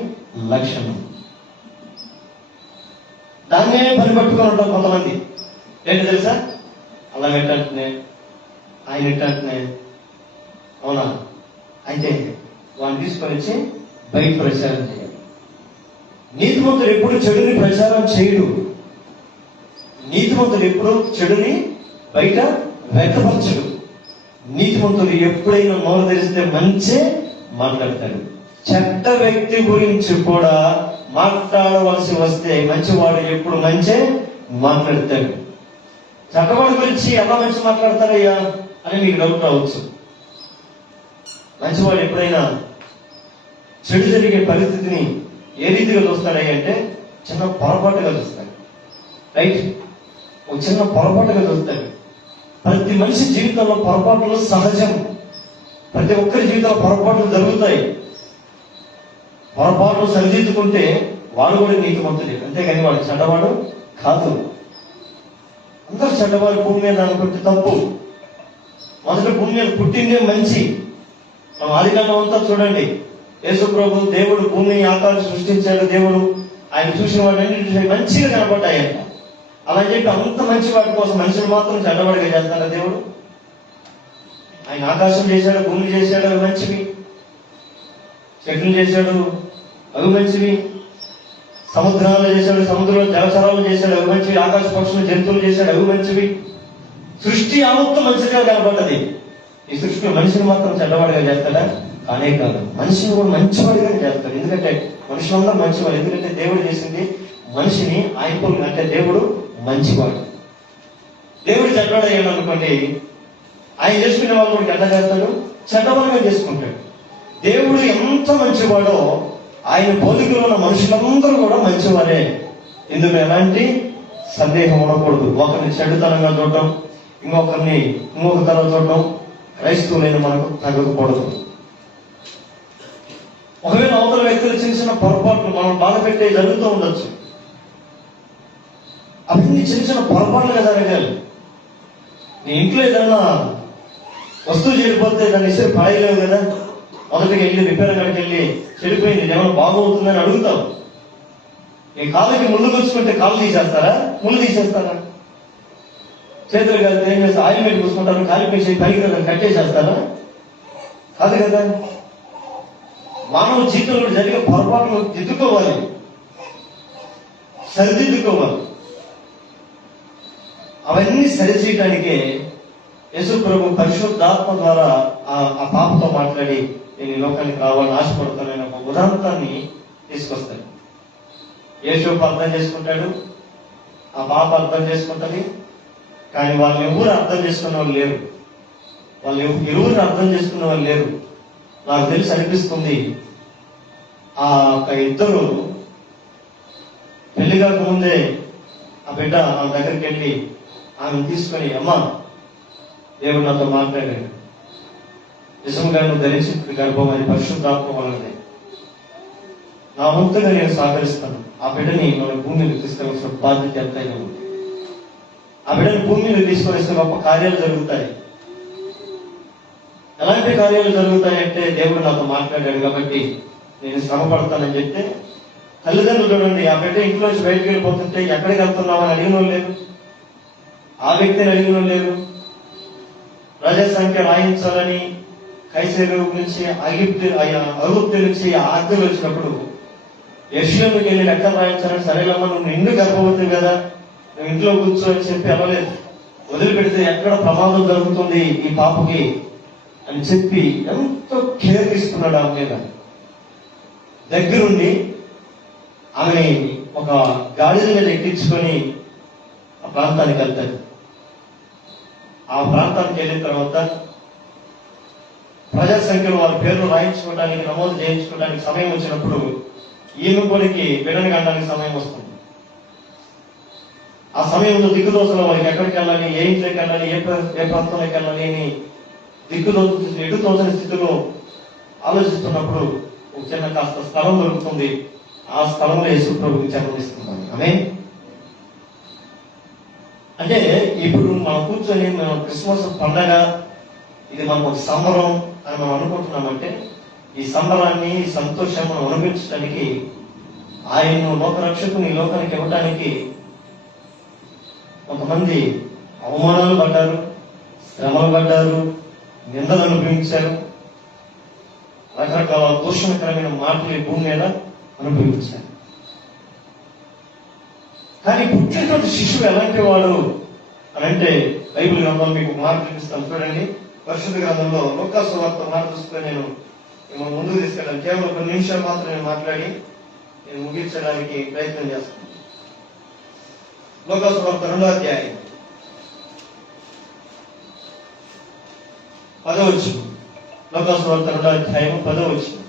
లక్షణం. దాన్నే పనిపట్టుకొని ఉంటారు కొంతమంది. ఏంటి తెలుసా, అలా ఎట్టంటునే ఆయన ఎట్టంటునే, అవునా, అయితే వాడిని తీసుకొని వచ్చి బయట ప్రచారం చేయాలి. నీతిమంతుడు ఎప్పుడు చెడుని ప్రచారం చేయడు. నీతిమంతుడు ఎప్పుడు చెడుని బయట వ్యక్తపరచడు. నీతిమంతుడు ఎప్పుడైనా నోరు తెరిస్తే మంచే మాట్లాడతాడు. చెడ్డ వ్యక్తి గురించి కూడా మాట్లాడవలసి వస్తే మంచివాడు ఎప్పుడు మంచే మాట్లాడతాడు. చెడ్డవాడి గురించి ఎలా మంచి మాట్లాడతారయ్యా అని మీకు డౌట్ రావచ్చు. మంచివాడు ఎప్పుడైనా చెడు జరిగే పరిస్థితిని ఏ రీతిగా చూస్తాడయ్యా అంటే చిన్న పొరపాటుగా చూస్తాడు. రైట్, ఒక చిన్న పొరపాటుగా చూస్తాడు. ప్రతి మనిషి జీవితంలో పొరపాట్లు సహజం. ప్రతి ఒక్కరి జీవితంలో పొరపాట్లు జరుగుతాయి. పొరపాట్లు సరిదిద్దుకుంటే వాడు కూడా నీతిమంతుడే, అంతేగాని వాడు చెడ్డవాడు కాదు. అందరూ చెడ్డవాడు భూమి మీద అనుకుంటే తప్పు. మొదట భూమి మీద పుట్టిందే మంచి. మనం ఆదికాండం అంతా చూడండి, యేసు ప్రభు దేవుడు భూమిని ఆకాశం సృష్టించాడు. దేవుడు ఆయన చూసిన వాడిని మంచిగా కనపడ్డాయంట. అలా చెప్పి అంత మంచి వాటి కోసం మనుషులు మాత్రం చెడ్డవాడిగా చేస్తాడా దేవుడు? ఆయన ఆకాశం చేశాడు, భూమి చేశాడు, అవి మంచివి. చెట్లు చేశాడు, అవి మంచివి. సముద్రాలు చేశాడు, సముద్రంలో జలచరాలు చేశాడు, అవి మంచివి. ఆకాశ పక్షులు, జంతువులు చేశాడు, అవి మంచివి. సృష్టి యావత్తు మంచిగా కనపడ్డది. ఈ సృష్టిలో మనిషిని మాత్రం చెడ్డవాడిగా చేస్తాడా? కానే కాదు. మనిషిని కూడా మంచివాడిగా చేస్తాడు. ఎందుకంటే మనుషులందరూ మంచివాడు. ఎందుకంటే దేవుడు చేసింది మనిషిని ఆయన అంటే దేవుడు మంచివాడు. దేవుడు చెడ్డవాడు అయ్యాడు అనుకోండి, ఆయన చేసుకునే వాళ్ళు కూడా ఎట్లా చేస్తాడు? చెడ్డవాడిగా చేసుకుంటాడు. దేవుడు ఎంత మంచివాడో ఆయన పోలికలో ఉన్న మనుషులందరూ కూడా మంచివారే. ఇందులో ఎలాంటి సందేహం ఉండకూడదు. ఒకరిని చెడుతనంగా చూడటం, ఇంకొక తరం చూడటం క్రైస్తవులైన మనకు తగ్గకూడదు. ఒకవేళ అవతల వ్యక్తులు చిన్న చిన్న పొరపాట్లు మనం బాధ పెట్టే జరుగుతూ ఉండొచ్చు. అవన్నీ చిన్న చిన్న పొరపాట్లుగా జరగాలి. నీ ఇంట్లో ఏదన్నా వస్తువు చెడిపోతే దాన్ని ఇస్తే పడేయలేవు కదా. మొదటికి వెళ్ళి రిపేర్ కాడికి వెళ్ళి చెడిపోయింది ఏమైనా బాగవుతుందని అడుగుతావు. నీ కాళ్ళకి ముళ్ళు గుచ్చుకుంటే కాళ్ళు తీసేస్తారా? ముళ్ళు తీసేస్తారా? చేతులు కలిసి ఏం చేస్తారు? ఆయిల్ మీద పూసుకుంటారు, కాలిపేసి పైకి కదా కట్టేసేస్తారా? కాదు కదా. మానవ జీవితంలో జరిగే పొరపాట్లు దిద్దుకోవాలి, సరిదిద్దుకోవాలి. అవన్నీ సరిచేయడానికే యేసు ప్రభు పరిశుద్ధాత్మ ద్వారా ఆ పాపతో మాట్లాడి నేను ఈ లోకానికి రావాలని ఆశపడుతానని ఒక ఉదాంతాన్ని తీసుకొస్తాడు. యేసు అర్థం చేసుకుంటాడు, ఆ పాప అర్థం చేసుకుంటది. కానీ వాళ్ళు ఎవరు అర్థం చేసుకున్న వాళ్ళు లేరు. వాళ్ళు ఎవరిని అర్థం చేసుకున్న వాళ్ళు లేరు. నాకు తెలిసి అనిపిస్తుంది ఆ ఇద్దరు పెళ్లి కాక ముందే ఆ బిడ్డ ఆమె దగ్గరికి వెళ్ళి ఆమెను తీసుకొని, అమ్మా దేవుడు నాతో మాట్లాడాడు, నిజంగా నువ్వు ధరించిన గర్భం అది పరిశుద్ధాత్మ వలనది. నా వంతుగా నేను సహకరిస్తాను. ఆ బిడ్డని మన భూమి మీద తీసుకొచ్చిన బాధ్యత ఎంతైనా ఉంది. ఆ బిడ్డని భూమి మీద తీసుకొని వస్తే గొప్ప కార్యాలు జరుగుతాయి. ఎలాంటి కార్యాలు జరుగుతాయి అంటే దేవుడు నాతో మాట్లాడాడు కాబట్టి నేను శ్రమ పడతానని చెప్తే, తల్లిదండ్రులు చూడండి, ఆ బిడ్డ ఇంట్లో నుంచి బయటకు వెళ్ళిపోతుంటే ఎక్కడికి వెళ్తున్నామని అడిగిన వాళ్ళు లేరు, ఆ వ్యక్తిని అడిగిన వాళ్ళు లేరు. ప్రజా సంఖ్య రాయించాలని కైసరు నుంచి అగుప్తు నుంచి ఆజ్ఞలు వచ్చినప్పుడు యెరూషలేముకి వెళ్ళి లెక్కలు రాయించాలని, సరేలమ్మా నువ్వు నిండు గర్భవతి కదా, నువ్వు ఇంట్లో కూర్చో అని చెప్పి వెళ్ళలేదు. వదిలిపెడితే ఎక్కడ ప్రమాదం జరుగుతుంది ఈ పాపకి అని చెప్పి ఎంతో కేర్ తీసుకున్నాడు ఆమె మీద. దగ్గరుండి ఆమెని ఒక గాడిద మీద ఎక్కించుకొని ఆ ప్రాంతానికి వెళ్తాడు. ఆ ప్రాంతానికి వెళ్ళిన తర్వాత ప్రజా సంఖ్యలో వాళ్ళ పేర్లు రాయించుకోవడానికి, నమోదు చేయించుకోవడానికి సమయం వచ్చినప్పుడు ఈమె కొడుకి బిడ్డని కనడానికి సమయం వస్తుంది. ఆ సమయంలో దిక్కుదోసలో వారికి ఎక్కడికి వెళ్ళాలి, ఏ ఇంట్లోకి వెళ్ళాలి, ఏ ప్రాంతంలోకి వెళ్ళాలి అని ఎటు తోచని స్థితిలో ఆలోచిస్తున్నప్పుడు ఒక చిన్న కాస్త స్థలం దొరుకుతుంది. ఆ స్థలంలో యేసు ప్రభువుకి జన్మనిస్తున్నాను. ఆమేన్. అంటే ఇప్పుడు మనం కూర్చొని మనం క్రిస్మస్ పండగ, ఇది మనకు ఒక సంబరం అని మనం అనుకుంటున్నామంటే, ఈ సంబరాన్ని, ఈ సంతోషం మనం అనుభవించడానికి, ఆయన్ను లోకరక్షకుని ఈ లోకానికి ఇవ్వడానికి కొంతమంది అవమానాలు పడ్డారు, శ్రమలు పడ్డారు, నిందలు అనుభవించారు, రకరకాల దూషణకరమైన మాటలు ఈ భూమి మీద అనుభవించారు. కానీ పుట్టినటువంటి శిశువు ఎలాంటి వాడు అని అంటే, బైబిల్ గ్రంథంలో మీకు మాట చూపిస్తాను చూడండి. పరిశుద్ధ గ్రంథంలో లూకా సువార్త మాట చూసుకొని నేను మిమ్మల్ని ముందుకు తీసుకెళ్ళాను. కేవలం కొన్ని నిమిషాలు మాత్రం నేను మాట్లాడి నేను ముగించడానికి ప్రయత్నం చేస్తాను. లూకా సువార్త 2వ అధ్యాయం 10వ వచనం. లూకా సువార్త 2వ అధ్యాయం 10వ వచనం.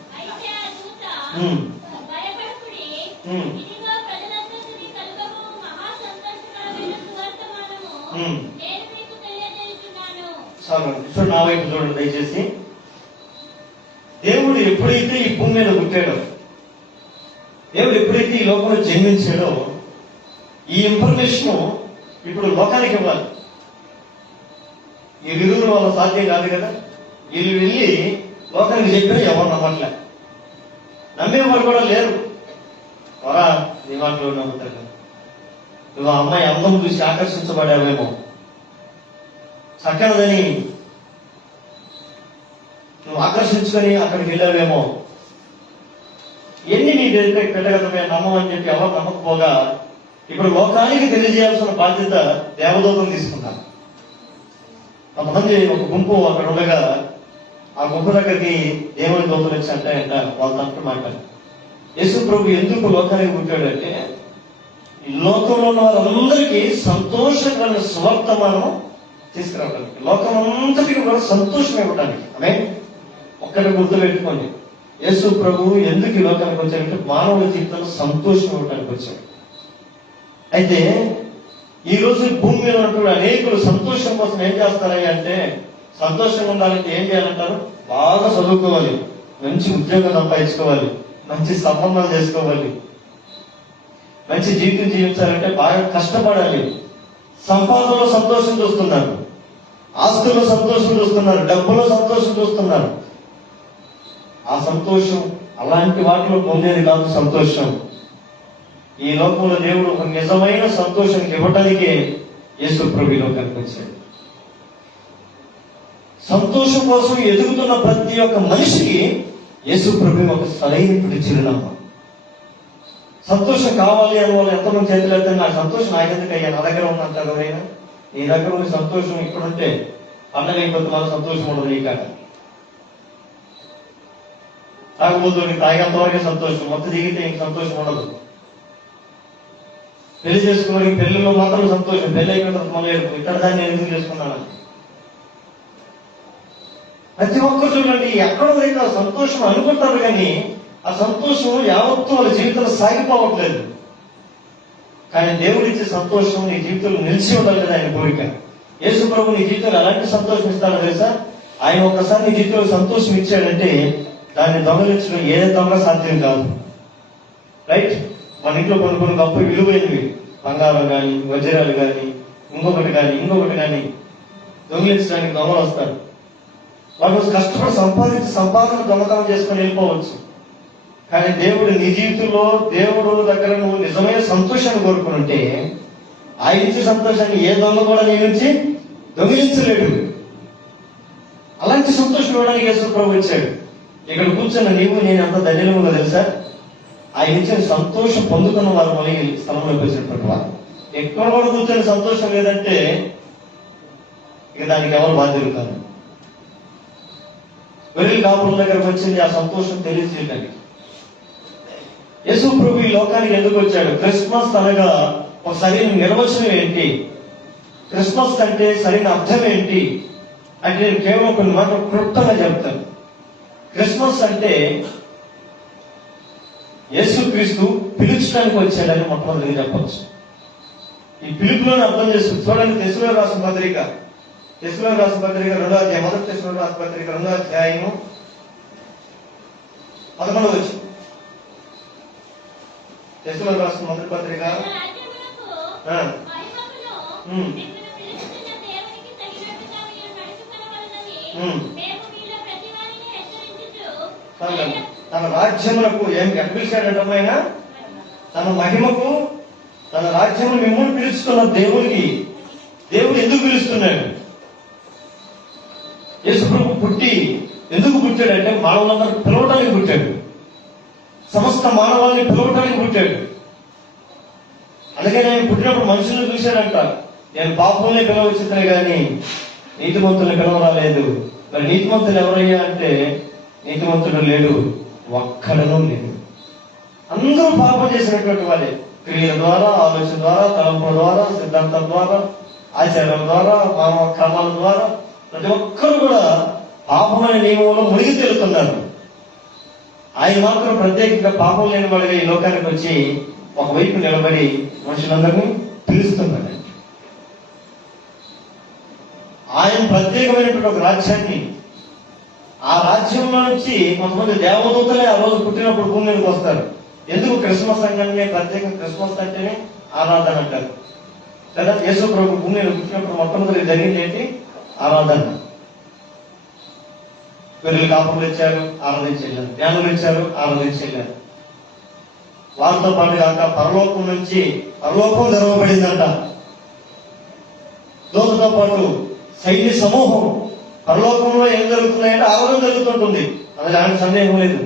చూడండి, నా వైపు చూడండి దయచేసి. దేవుడు ఎప్పుడైతే ఈ భూమి మీద పుట్టాడో, దేవుడు ఎప్పుడైతే ఈ లోకంలో జన్మించాడో, ఈ ఇన్ఫర్మేషన్ ఇప్పుడు లోకానికి ఇవ్వాలి. ఈ విధుల వల్ల సాధ్యం కాదు కదా. వీళ్ళు వెళ్ళి లోకానికి చెప్పినా ఎవరు నమ్మట్లే, నమ్మేవారు కూడా లేరు. వరా నీ మాటలో నమ్ముతారు. నువ్వు ఆ అమ్మాయి అందం చూసి ఆకర్షించబడావేమో, చక్కనదని నువ్వు ఆకర్షించుకొని అక్కడికి వెళ్ళావేమో, ఎన్ని నీ దగ్గర పెట్టగలమే నమ్మమని చెప్పి ఎవరు నమ్మకపోగా ఇప్పుడు లోకానికి తెలియజేయాల్సిన బాధ్యత దేవదూతం తీసుకున్నారు. కొంతమంది ఒక గుంపు అక్కడ ఉండగా ఆ గుంపు దగ్గరికి దేవుని దూతలు వచ్చి అంటాయంట, వాళ్ళ తప్ప మాట్లాడు. యేసు ప్రభు ఎందుకు లోకానికి పుట్టాడంటే, ఈ లోకంలో ఉన్న వారందరికీ సంతోషకరమైన సువార్తమానం తీసుకురావడానికి, లోకం అంతటికి కూడా సంతోషం ఇవ్వడానికి. ఆమేన్. ఒక్కటి గుర్తుపెట్టుకోండి, యేసు ప్రభు ఎందుకు ఈ లోకానికి వచ్చాడంటే మానవుల జీవితంలో సంతోషం ఇవ్వడానికి వచ్చాడు. అయితే ఈ రోజు భూమి మీద ఉన్నటువంటి అనేకులు సంతోషం కోసం ఏం చేస్తారని అంటే, సంతోషంగా ఉండాలంటే ఏం చేయాలంటారు? బాగా చదువుకోవాలి, మంచి ఉద్యోగం సంపాదించుకోవాలి, మంచి సంబంధాలు చేసుకోవాలి, మంచి జీవితం జీవించాలంటే బాగా కష్టపడాలి. సంపాదనలో సంతోషం చూస్తున్నారు, ఆస్తుల్లో సంతోషం చూస్తున్నారు, డబ్బులో సంతోషం చూస్తున్నారు. ఆ సంతోషం అలాంటి వాటిలో పొందేది కాదు సంతోషం. ఈ లోకంలో దేవుడు ఒక నిజమైన సంతోషానికి ఇవ్వటానికే యేసు ప్రభు లోకానికి వచ్చాడు. సంతోషం కోసం ఎదుగుతున్న ప్రతి ఒక్క మనిషికి యేసు ప్రభు ఒక సరైనటువంటి చిరునామా. సంతోషం కావాలి అని వాళ్ళు ఎంతమంది చేతులు వెళ్తే, నా సంతోషం నాకెందుకు అయ్యా, నా దగ్గర ఉన్నంటారు ఎవరైనా. నీ దగ్గర ఉన్న సంతోషం ఇక్కడ ఉంటే పండగ అయిపోతే మన సంతోషం ఉండదు. ఈ కాక తాగబోతు తాగేంత వరకే సంతోషం, మొత్తం దిగితే ఇంక సంతోషం ఉండదు. పెళ్లి చేసుకోవడానికి పెళ్లిలో మాత్రం సంతోషం, పెళ్లి అయిపోయిన తర్వాత మళ్ళీ ఇక్కడ దాన్ని నేను ఎందుకు చేసుకున్నాను. ప్రతి ఒక్కరు చూడండి, ఎక్కడో దగ్గర సంతోషం అనుకుంటారు కానీ ఆ సంతోషం యావత్తు వాళ్ళ జీవితంలో సాగిపోవట్లేదు. కానీ దేవుడు ఇచ్చే సంతోషం నీ జీవితంలో నిలిచి ఉండాలి కదా ఆయన కోరిక. యేసు ప్రభు నీ జీవితంలో ఎలాంటి సంతోషం ఇస్తాడో తెలుసా? ఆయన ఒక్కసారి నీ జీవితంలో సంతోషం ఇచ్చాడంటే దాన్ని దొంగలించడం ఏ దొంగ సాధ్యం కాదు. రైట్? మన ఇంట్లో కొన్ని గొప్ప విలువైనవి, బంగారం కానీ, వజ్రాలు కానీ, ఇంకొకటి కానీ దొంగిలించడానికి దొంగలు వస్తారు. వాళ్ళు కష్టపడి సంపాదన దొంగతనం చేసుకొని వెళ్ళిపోవచ్చు. కానీ దేవుడు నీ జీవితంలో, దేవుడు దగ్గర నువ్వు నిజమైన సంతోషాన్ని కోరుకుని ఉంటే ఆయన ఇచ్చే సంతోషాన్ని ఏ దొంగ కూడా నీ నుంచి దొంగిలించలేడు. అలాంటి సంతోషం ఇవ్వడానికి యేసు ప్రభు ఇచ్చాడు. ఇక్కడ కూర్చున్న నీవు నేను ఎంత ధన్యులుగా తెలుసా? ఆయన ఇచ్చిన సంతోషం పొందుతున్న వారు మళ్ళీ స్థలంలోకి వచ్చినటువంటి వారు. ఎక్కడ కూడా కూర్చొని సంతోషం లేదంటే ఇక దానికి ఎవరు బాధ్యులు కాదు. వెర్రి కాపుల దగ్గరకు వచ్చింది ఆ సంతోషం తెలియజేయడానికి. యేసు ప్రభు ఈ లోకానికి ఎందుకు వచ్చాడు? క్రిస్మస్ అనగా ఒక సరైన నిర్వచనం ఏంటి, క్రిస్మస్ అంటే సరైన అర్థం ఏంటి అంటే నేను కేవలం కొన్ని మాటలు క్లుప్తంగా చెప్తాను. క్రిస్మస్ అంటే యేసుక్రీస్తు పిలుచడానికి వచ్చాడని మొట్టమొదటిగా చెప్పచ్చు. ఈ పిలుపులోని అర్థం చేసుకుని చూడండి. తెస్సలోనికీయులకు రాసిన పత్రిక 2వ అధ్యాయం, మొదటి తెస్సలోనికీయులకు రాసిన పత్రిక 2వ అధ్యాయము 11వ వచనం. తెస్సలోనికీయులకు రాసిన మొదటి పత్రిక తన రాజ్యములకు ఏం పిలిచాడంటమైన తన మహిమకు, తన రాజ్యము మిమ్మల్ని పిలుస్తున్న దేవుడు ఎందుకు పిలుస్తున్నాడు? యేసుప్రభు ఎందుకు పుట్టాడంటే మానవులందరూ పిలవడానికి పుట్టాడు. సమస్త మానవాళ్ళని పిలవడానికి పుట్టాడు. అందుకని ఆయన పుట్టినప్పుడు మనుషులను చూశాడంట, నేను పాపంలో పిలవచ్చుతానే గాని నీతిమంతుల్ని పిలవరాలేదు. మరి నీతిమంతులు ఎవరయ్యా అంటే నీతిమంతుడు లేడు, ఒక్కడనూ లేడు. అందరూ పాపం చేసినటువంటి వాళ్ళే. క్రియల ద్వారా, ఆలోచన ద్వారా, తలంపుల ద్వారా, సిద్ధాంతం ద్వారా, ఆచారాల ద్వారా, మానవ క్రమాల ద్వారా ప్రతి ఒక్కరు కూడా పాపమైన నియమంలో మునిగి తేలుతున్నారు. ఆయన మాత్రం ప్రత్యేకంగా పాపం లేని వాడిగా ఈ లోకానికి వచ్చి ఒకవైపు నిలబడి మనుషులందరినీ పిలుస్తున్నాడు. ఆయన ప్రత్యేకమైనటువంటి ఒక రాజ్యాన్ని, ఆ రాజ్యంలో నుంచి కొంతమంది దేవదూతలే ఆ రోజు పుట్టినప్పుడు భూమి మీదకి వస్తారు. ఎందుకు? క్రిస్మస్ అంటేనే ప్రత్యేకంగా క్రిస్మస్ అంటేనే ఆరాధన అంటారు కదా. యేసు ప్రభు భూమి మీద పుట్టినప్పుడు మొట్టమొదటి జరిగింది ఏంటి? ఆరాధన. పిల్లలు కాపులు ఇచ్చారు, ఆరాధించారు. జ్ఞానులు ఇచ్చారు, ఆరాధించారు. వారితో పాటు కాక పరలోకం తెరవబడిందంట. దూతతో పాటు సైన్య సమూహం. పరలోకంలో ఏం జరుగుతున్నాయంటే ఆరాధన జరుగుతుంటుంది, అది ఆయన సందేహం లేదు.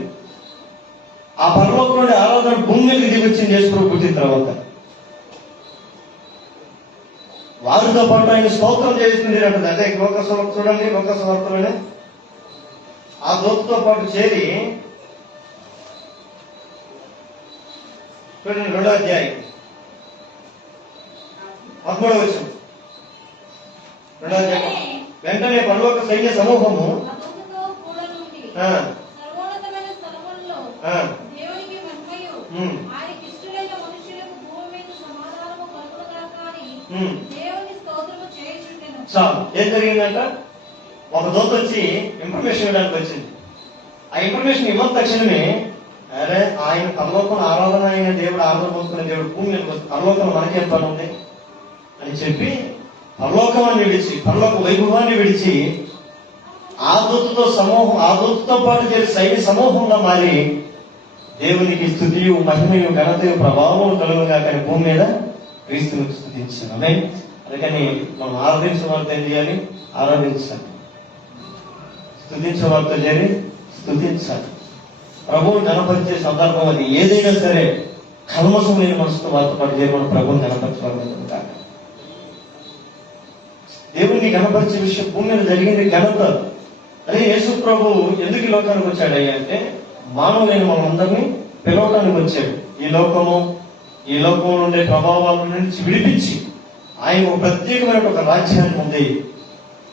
ఆ పరలోకంలోని ఆరాధన భూమి మీదకి దిగొచ్చింది యేసు ప్రభు పుట్టిన తర్వాత. వారితో పాటు ఆయన స్తోత్రం చేస్తుంది అంటుంది. అదే చూడండి, ఒక సంవత్సరంలోనే ఆ దూతతో పాటు చేరి చూడండి 2వ అధ్యాయం 13వ వచనం. 2వ అధ్యాయం. వెంటనే పరలోక సైన్య సమూహము చాలు. ఏం జరిగిందంట? ఒక దూత వచ్చి ఇన్ఫర్మేషన్ ఇవ్వడానికి వచ్చింది. ఆ ఇన్ఫర్మేషన్ ఇవ్వని తక్షణమే, అరే ఆయన పరలోకం ఆరాధన అయిన దేవుడు, ఆరాధన పోసుకునే దేవుడు భూమి మీదకి వస్తుంది, పరలోకం మనకేం పని ఉంది అని చెప్పి పరలోకాన్ని విడిచి, పరలోక వైభవాన్ని విడిచి ఆ దూతతో పాటు చేసి సైన్య సమూహంగా మారి దేవునికి స్తుతియు, మహిమయు, ఘనతయు, ప్రభావం కలుగుగా కానీ భూమి మీద క్రీస్తుని స్తుతించాను. ఆమె అందుకని మనం ఆరాధించిన వారితో ఏం చేయాలి? ఆరాధించాలి. స్తుతించిన వారితో చేరి స్తుతించాలి. ప్రభువుని గణపరిచే సందర్భం అది ఏదైనా సరే కల్మషం లేని మనసుతో వారితో పాటు చేరి మనం ప్రభువుని గణపరచుకోవాలి. దేవుడిని గణపరిచే విషయం భూమి మీద జరిగింది ఘనత. అదే యేసు ప్రభు ఎందుకు ఈ లోకానికి వచ్చాడయ్యా అంటే మానవులైన మనందరినీ పిలవడానికి వచ్చాడు. ఈ లోకంలో ఉండే ప్రభావాల నుంచి విడిపించి ఆయన ఒక ప్రత్యేకమైన ఒక రాజ్యాన్ని ఉంది,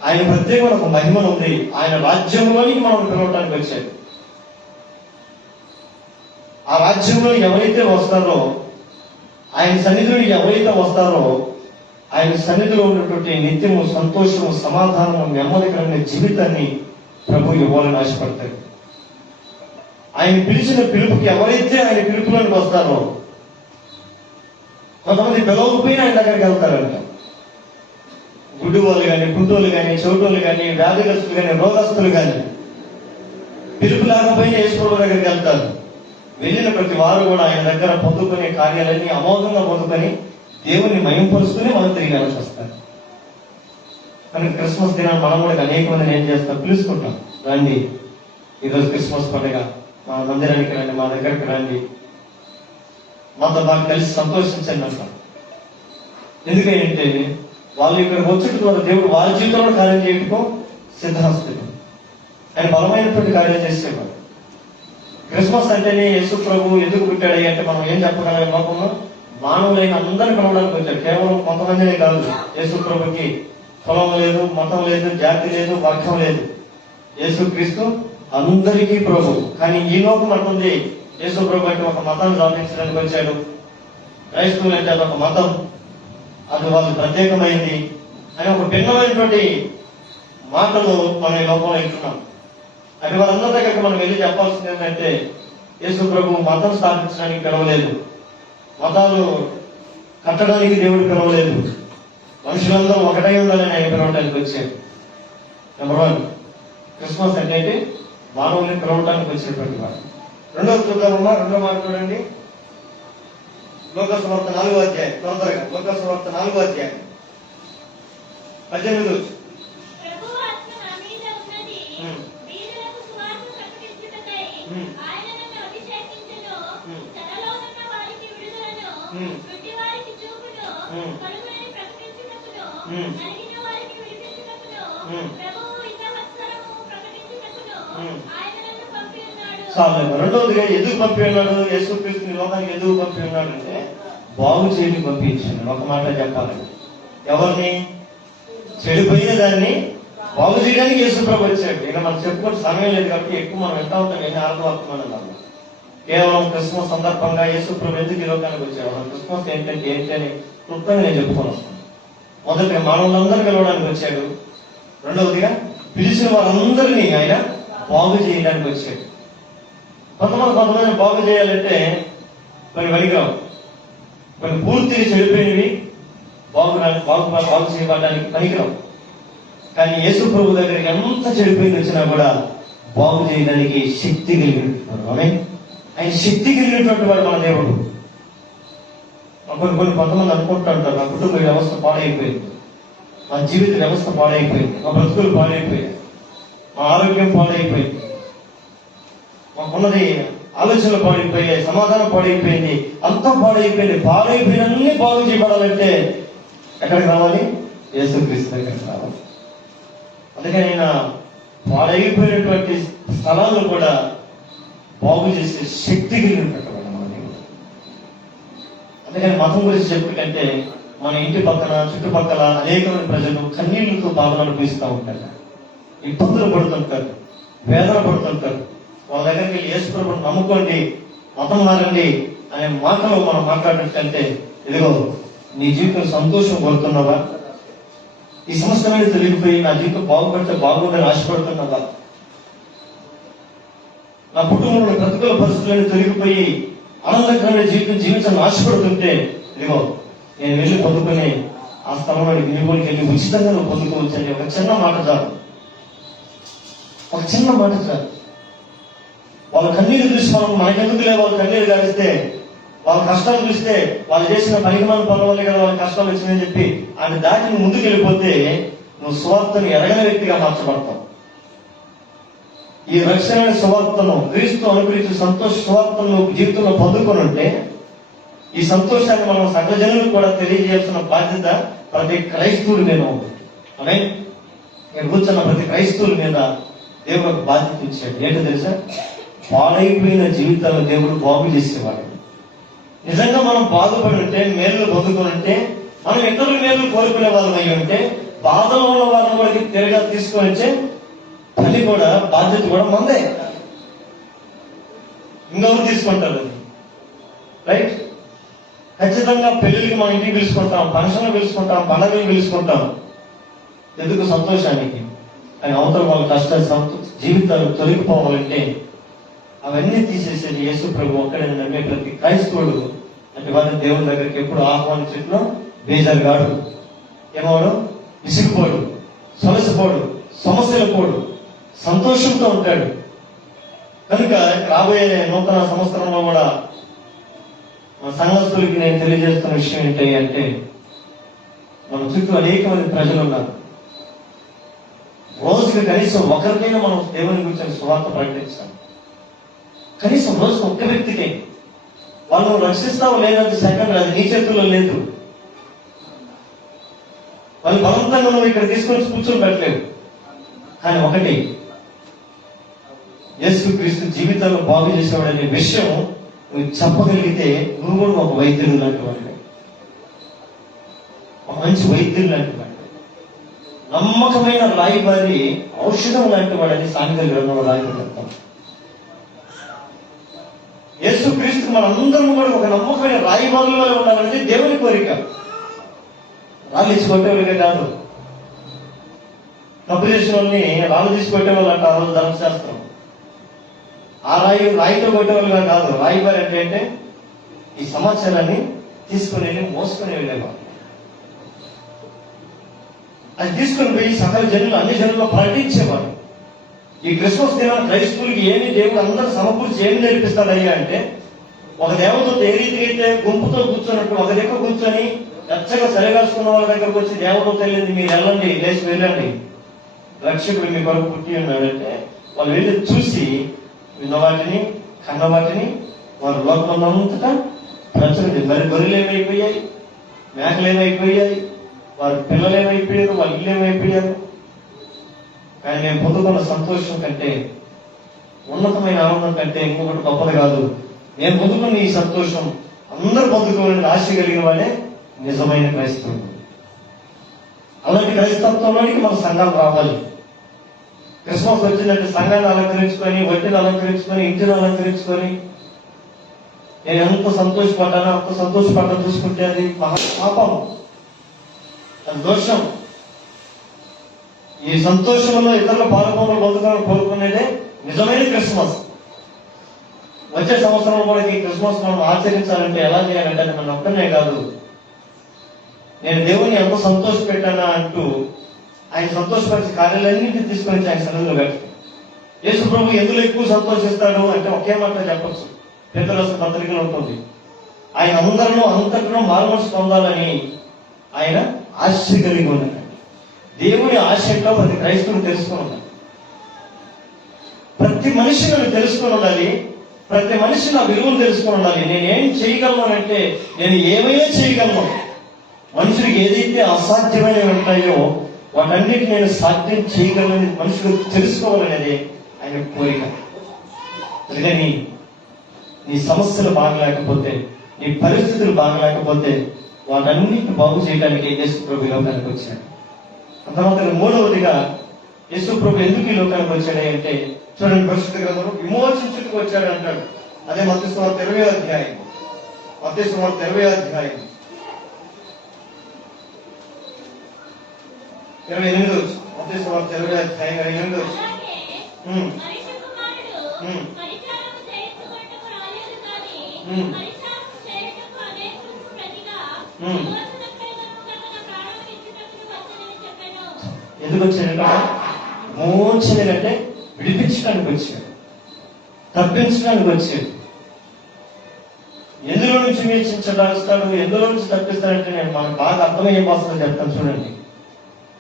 ఆయన ప్రత్యేకమైన ఒక మహిమను ఉంది, ఆయన రాజ్యంలోనికి మనం పిలవడానికి వచ్చాడు. ఆ రాజ్యంలో ఎవరైతే వస్తారో, ఆయన సన్నిధిలోకి ఎవరైతే వస్తారో, ఆయన సన్నిధిలో ఉన్నటువంటి నిత్యము సంతోషము, సమాధానము, నెమ్మదికరమైన జీవితాన్ని ప్రభు ఇవ్వాలని ఆశపడతాడు. ఆయన పిలిచిన పిలుపుకి ఎవరైతే ఆయన పిలుపులోకి వస్తారో, కొంతమంది పిలవకపోయినా ఆయన దగ్గరికి వెళ్తారంట. గుడ్డి వాళ్ళు కానీ, కుంటోళ్ళు కానీ, చెవిటోళ్ళు కానీ, వ్యాధిగ్రస్తులు కానీ, రోగస్తులు కానీ పిలుపు లేకపోయినా యేసు ప్రభు దగ్గరికి వెళ్తారు. వెళ్ళిన ప్రతి వారు కూడా ఆయన దగ్గర పొందుకునే కార్యాలన్నీ అమోఘంగా పొందుకొని దేవుణ్ణి మయంపరుస్తూనే మనం తిరిగి వెళ్ళి వస్తారు. కానీ క్రిస్మస్ దినాన్ని మనం కూడా అనేక మందిని ఏం చేస్తాం? పిలుచుకుంటాం, రండి ఈరోజు క్రిస్మస్ పండుగ, మా మందిరానికి రండి, మా దగ్గరికి రండి, మాతో బాగా కలిసి సంతోషించండి అంటాం. ఎందుకంటే వాళ్ళు ఇక్కడికి వచ్చేట ద్వారా దేవుడు వారి జీవితంలో కార్యం చేయటం సిద్ధహస్తుడు. ఆయన బలమైనటువంటి కార్యం చేసేవాడు. క్రిస్మస్ అంటేనే యేసు ప్రభు ఎందుకు పుట్టాడు అంటే మనం ఏం చెప్పగలం? లోకంలో మానవులైన అందరిని కలవడానికి వచ్చాడు. కేవలం కొంతమందినే కాదు. యేసు ప్రభుకి కులం లేదు, మతం లేదు, జాతి లేదు, వర్గం లేదు. యేసు క్రీస్తు అందరికీ ప్రభు. కానీ ఈ లోకం అంటుంది యేసు ప్రభు అంటే ఒక మతాన్ని స్థాపించడానికి వచ్చాడు, క్రైస్తవులు అంటే అదొక మతం, అది వాళ్ళు ప్రత్యేకమైంది అని ఒక భిన్నమైనటువంటి మాటలు మన ఈ లోపల వింటున్నాం. అది వారందరి దగ్గరికి మనం వెళ్ళి చెప్పాల్సింది ఏంటంటే, యేసు ప్రభు మతం స్థాపించడానికి పిలవలేదు, మతాలు కట్టడానికి దేవుడు పిలవలేదు, మనుషులందరూ ఒకటై ఉండాలని ఆయన పిలవడానికి వచ్చాడు. నెంబర్ 1, క్రిస్మస్ అంటే మానవుల్ని పిలవడానికి వచ్చినటువంటి వాడు. రెండోది చూద్దామమ్మా, రెండో మాట చూడండి. లోకసువార్త 4వ అధ్యాయం, తొందరగా లోకసువార్త 4వ అధ్యాయం 18. ప్రభువు ఆత్మ నా మీద ఉన్నది, దీనులకు సువార్త ప్రకటించుటకై ఆయన నన్ను అభిషేకించెను. చెరలోనున్న వారికి విడుదలను, గుడ్డివారికి చూపును, కనుమరుని ప్రకటించుటకును, నలిగిన వారికి విడిపించుటకును, ప్రభువు హితవత్సరము ప్రకటించుటకును ఆయన నన్ను పంపి ఉన్నాడు. చాలు. రెండవదిగా ఎందుకు పంపి ఉన్నాడు? యేసుక్రీస్తుని లోకానికి ఎందుకు పంపి ఉన్నాడు అంటే బాగు చేయని పంపించాడు. ఒక మాట చెప్పాలండి, ఎవరిని? చెడిపోయిన దాన్ని బాగు చేయడానికి యేసుప్రభు వచ్చాడు. ఇక మనం చెప్పుకోవడం సమయం లేదు కాబట్టి ఎక్కువ మనం వింటా ఉంటాం. ఎన్ని అర్థవర్తమానాలు కేవలం క్రిస్మస్ సందర్భంగా యేసుప్రభు ఎందుకు ఈ లోకానికి వచ్చాడు, మన క్రిస్మస్ ఏంటంటే ఏంటి అని క్లుప్తంగా నేను చెప్పుకొని వస్తాను. మొదటిగా మానవులందరూ పిలవడానికి వచ్చాడు. రెండవదిగా పిలిచిన వారందరినీ ఆయన బాగు చేయడానికి వచ్చాడు. కొంతమంది బాగు చేయాలంటే కొన్ని పనికిరావు, కొన్ని పూర్తిగా చెడిపోయినవి బాగు చేయబడడానికి పనికిరావు. కానీ యేసు ప్రభు దగ్గరికి ఎంత చెడిపోయింది వచ్చినా కూడా బాగు చేయడానికి శక్తి కలిగినటువంటి ఆయన శక్తి కలిగినటువంటి వాడు మన దేవుడు. కొంతమంది అనుకుంటూ ఉంటారు, నా కుటుంబ వ్యవస్థ పాడైపోయింది, మా జీవిత వ్యవస్థ పాడైపోయింది, మా బ్రతుకులు పాడైపోయింది, మా ఆరోగ్యం పాడైపోయింది, మాకున్నది ఆలోచనలు పాడైపోయాయి, సమాధానం పాడైపోయింది, అంతా పాడైపోయింది. పాడైపోయినన్నీ బాగు చేయబడాలంటే ఎక్కడికి రావాలి? యేసుక్రీస్తు దగ్గరికి రావాలి. అందుకని ఆయన పాడైపోయినటువంటి స్థలాలను కూడా బాగు చేసే శక్తి కలిగినటువంటి మన దేవుడు. అందుకని మతం గురించి చెప్పుకుంటే మన ఇంటి పక్కన చుట్టుపక్కల అనేకమంది ప్రజలు కన్నీళ్లతో బాధలు అనుభవిస్తూ ఉంటారు, ఇబ్బందులు పడుతుంటారు, వేదన పడుతుంటారు. వాళ్ళ దగ్గరికి వెళ్ళి యేసు ప్రభువుని నమ్ముకోండి, మతం మారండి అనే మాటలు మనం మాట్లాడినట్లంటే, ఇదిగో నీ జీవితం సంతోషం కోరుతున్నావా? ఈ సమస్తమైన తొలగిపోయి నా జీవితం బాగుపడితే బాగుందని ఆశపడుతున్నావా? నా కుటుంబంలో ప్రతికూల పరిస్థితులను తొలగిపోయి ఆనందకరమైన జీవితం జీవించాలని ఆశపడుతుంటే, ఇదిగో నేను వెళ్ళి పొందుకుని ఆ స్థలంలో వినియోగోడికి వెళ్ళి ఉచితంగా నువ్వు పొందుకోవచ్చని ఒక చిన్న మాట చాలు, ఒక చిన్న మాట చాలు. వాళ్ళ కన్నీరు చూసి మనం మనకెందుకు లేవు, వాళ్ళ కన్నీరు గారిస్తే, వాళ్ళ కష్టాలు చూస్తే వాళ్ళు చేసిన పరిగణన పనుల వల్ల కదా వాళ్ళ కష్టాలు వచ్చినాయని చెప్పి ఆయన దాటి నువ్వు ముందుకు వెళ్ళిపోతే నువ్వు సువార్తను ఎరగని వ్యక్తిగా మార్చబడతావు. ఈ రక్షణ సువార్తను క్రీస్తు అనుగ్రహించిన సంతోష సువార్తను జీవితంలో పొందుకొని ఉంటే ఈ సంతోషాన్ని మనం సకల జనులకు కూడా తెలియజేయాల్సిన బాధ్యత ప్రతి క్రైస్తవుడి మీద ఉంది. అనే నేను కూర్చున్న ప్రతి క్రైస్తవుల మీద దేవుడు బాధ్యత ఇచ్చాడు. ఏంటో తెలుసా? పాడైపోయిన జీవితాలను దేవుడు బాగు చేసేవాడు. నిజంగా మనం బాధపడి ఉంటే, మేలు పొందుకొని ఉంటే, మనం ఇతరుల మేలు కోరుకునే వాళ్ళం అయ్యి ఉంటే, బాధలో ఉన్న వాళ్ళని కూడా తిరగా తీసుకొని వచ్చే పని కూడా బాధ్యత కూడా మందే. ఇంకెవరు తీసుకుంటారు? రైట్? ఖచ్చితంగా పెళ్లికి మన ఇంటికి పిలుచుకుంటాం, ఫంక్షన్లు పిలుచుకుంటాం, పండుగలు పిలుచుకుంటాం. ఎందుకు? సంతోషానికి. కానీ అవతల వాళ్ళ కష్టాలు జీవితాలు తొలగిపోవాలంటే అవన్నీ తీసేసేది యేసు ప్రభు ఒక్కడే నమ్మే ప్రతి క్రైస్తవుడు అంటే వారిని దేవుని దగ్గరికి ఎప్పుడు ఆహ్వానించట్లో బేజారు కాడు, ఏమోడు, విసిగిపోడు, సొలసిపోడు, సమస్యలు పోడు, సంతోషంతో ఉంటాడు. కనుక రాబోయే నూతన సంవత్సరంలో కూడా మన సంఘస్థులకి నేను తెలియజేస్తున్న విషయం ఏంటి అంటే, మన చుట్టూ అనేక మంది ప్రజలు ఉన్నారు. రోజుకి కనీసం ఒకరికైనా మనం దేవుని గురించి సువార్త ప్రకటించాలి. కనీసం రోజుకు ఒక్క వ్యక్తికి. వాళ్ళు రక్షిస్తావు లేదంటే సెకండ్, అది నీ చేతుల్లో లేదు. వాళ్ళు బలవంతంగా నువ్వు ఇక్కడ తీసుకొని కూర్చొని పెట్టలేవు. కానీ ఒకటి, యేసుక్రీస్తు జీవితాన్ని బాగు చేసేవాడనే విషయం నువ్వు చెప్పగలిగితే నువ్వు కూడా ఒక వైద్యుడు లాంటి వాడు, ఒక మంచి వైద్యుడు లాంటి వాడు, నమ్మకమైన రాయబారి, ఔషధం లాంటి వాడని సాంఘిక గ్రంథంలో రాయబడతాం. యేసుక్రీస్తు మనందరం కూడా ఒక నమ్మకమైన రాయబారులో ఉండాలనేది దేవుని కోరిక. రాళ్ళు ఇచ్చి కొట్టేవాళ్ళుగా కాదు. తప్పు చేసిన వాళ్ళని రాళ్ళు తీసి కొట్టేవాళ్ళు అంట ఆ రోజు ధర్మశాస్త్రం. ఆ రాయితో కొట్టేవాళ్ళుగా కాదు. రాయి బారి అంటే ఈ సమాచారాన్ని తీసుకుని వెళ్ళి మోసుకొని వెళ్ళేవాళ్ళు. అది తీసుకుని పోయి సకల జనులు అన్ని జనుల్లో ప్రకటించేవాడు. ఈ క్రిస్మస్ దినాన్ని క్రైస్తవులకి ఏమి దేవుడు అందరూ సమకూర్చి ఏమి నేర్పిస్తాడయ్యా అంటే, ఒక దేవతతో ఏ రీతిగా అయితే గుంపుతో కూర్చున్నట్టు ఒక దగ్గర కూర్చొని చక్కగా సరిగాసుకున్న వాళ్ళ దగ్గరకు వచ్చి దేవతతో వెళ్ళింది, మీరు వెళ్ళండి, లేచి వెళ్ళండి, రక్షకుడు మీ కొరకు పుట్టి ఉన్నాడంటే వాళ్ళు వెళ్ళి చూసి విన్నవాటిని కన్నవాటిని వారి లోకమంతటా ప్రచురింది. మరి గొర్రెలు ఏమైపోయాయి, మేకలు ఏమైపోయాయి, వారి పిల్లలు ఏమైపోయారు, వాళ్ళ ఇల్లు ఏమైపోయారు. కానీ మేము పొందుకున్న సంతోషం కంటే, ఉన్నతమైన ఆనందం కంటే ఇంకొకటి గొప్పది కాదు. నేను పొందుకున్న ఈ సంతోషం అందరూ పొందుకోవాలని ఆశ కలిగిన వాళ్ళే నిజమైన క్రైస్తవులు. అలాంటి క్రైస్తవంలోనికి మన సంఘాలు రావాలి. క్రిస్మస్ వచ్చిందంటే సంఘాన్ని అలంకరించుకొని, వడ్డీని అలంకరించుకొని, ఇంటిని అలంకరించుకొని నేను ఎంత సంతోషపడ్డానో అంత సంతోషపడ్డా చూసుకుంటే అది పాపం, అది దోషం. ఈ సంతోషంలో ఇతరుల పాల్గొనలు పొందుకోవాలని కోరుకునేదే నిజమైన క్రిస్మస్. వచ్చే సంవత్సరంలో కూడా ఈ క్రిస్మస్ మనం ఆచరించాలంటే ఎలా చేయాలంటే అది మన ఒక్కనే కాదు, నేను దేవుని ఎంత సంతోష పెట్టానా అంటూ ఆయన సంతోషపరిచే కార్యాలన్నింటినీ తీసుకొని ఆయన సన్నిధిలో పెట్టి, యేసు ప్రభు ఎందులో ఎక్కువ సంతోషిస్తాడు అంటే ఒకే మాట చెప్పచ్చు, పేతురు పత్రికలో ఉంటుంది. ఆయన అందరిలో అంతటిలో మారుమనసు పొందాలని ఆయన ఆశ కలిగి ఉన్నాడు. దేవుని ఆశతో ప్రతి క్రైస్తవులు తెలుసుకుని ఉండాలి. ప్రతి మనిషి నన్ను తెలుసుకుని ఉండాలి. ప్రతి మనిషి నా విలువను తెలుసుకుని ఉండాలి. నేనేం చేయగలను అంటే నేను ఏమైనా చేయగలను. మనుషుడికి ఏదైతే అసాధ్యమైనవి ఉంటాయో వాటన్నిటి నేను సాధ్యం చేయగలను మనుషులు తెలుసుకోవాలనేది ఆయన కోరిక. అందుకని నీ సమస్యలు బాగలేకపోతే, నీ పరిస్థితులు బాగలేకపోతే వాటన్నిటిని బాగు చేయడానికి యేసు ప్రభు లోకానికి వచ్చాడు. అంతమాత్రం మూడవదిగా యేసు ప్రభు ఎందుకు ఈ లోకానికి వచ్చాడు అంటే, చూడండి పరిశుద్ధ గ్రంథంలో విమోచించుటకు వచ్చాడు అంటాడు. అదే మత్తయి సువార్త 20వ అధ్యాయం, మత్తయి సువార్త 20వ అధ్యాయం 28వ వచనం. మత్తయి సువార్త 20వ అధ్యాయం 28వ వచనం. మనిషి కుమారుడు పరిచారము చేయించుకొనుటకు రాలేదు గాని పరిచారము చేయుటకు అనేకులకు ప్రతిగా విమోచనకైనను తన ప్రాణమును ఇచ్చుటకు వచ్చెనని చెప్పెను. ఎందుకు వచ్చాడంటే మోచన అంటే విడిపించడానికి వచ్చాడు, తప్పించడానికి వచ్చాడు. ఎందులో నుంచి విమోచించడాస్తాడు, ఎందులో నుంచి తప్పిస్తాడంటే నేను మనకు బాగా అర్థమయ్యే భాషలో చెప్తాను. చూడండి,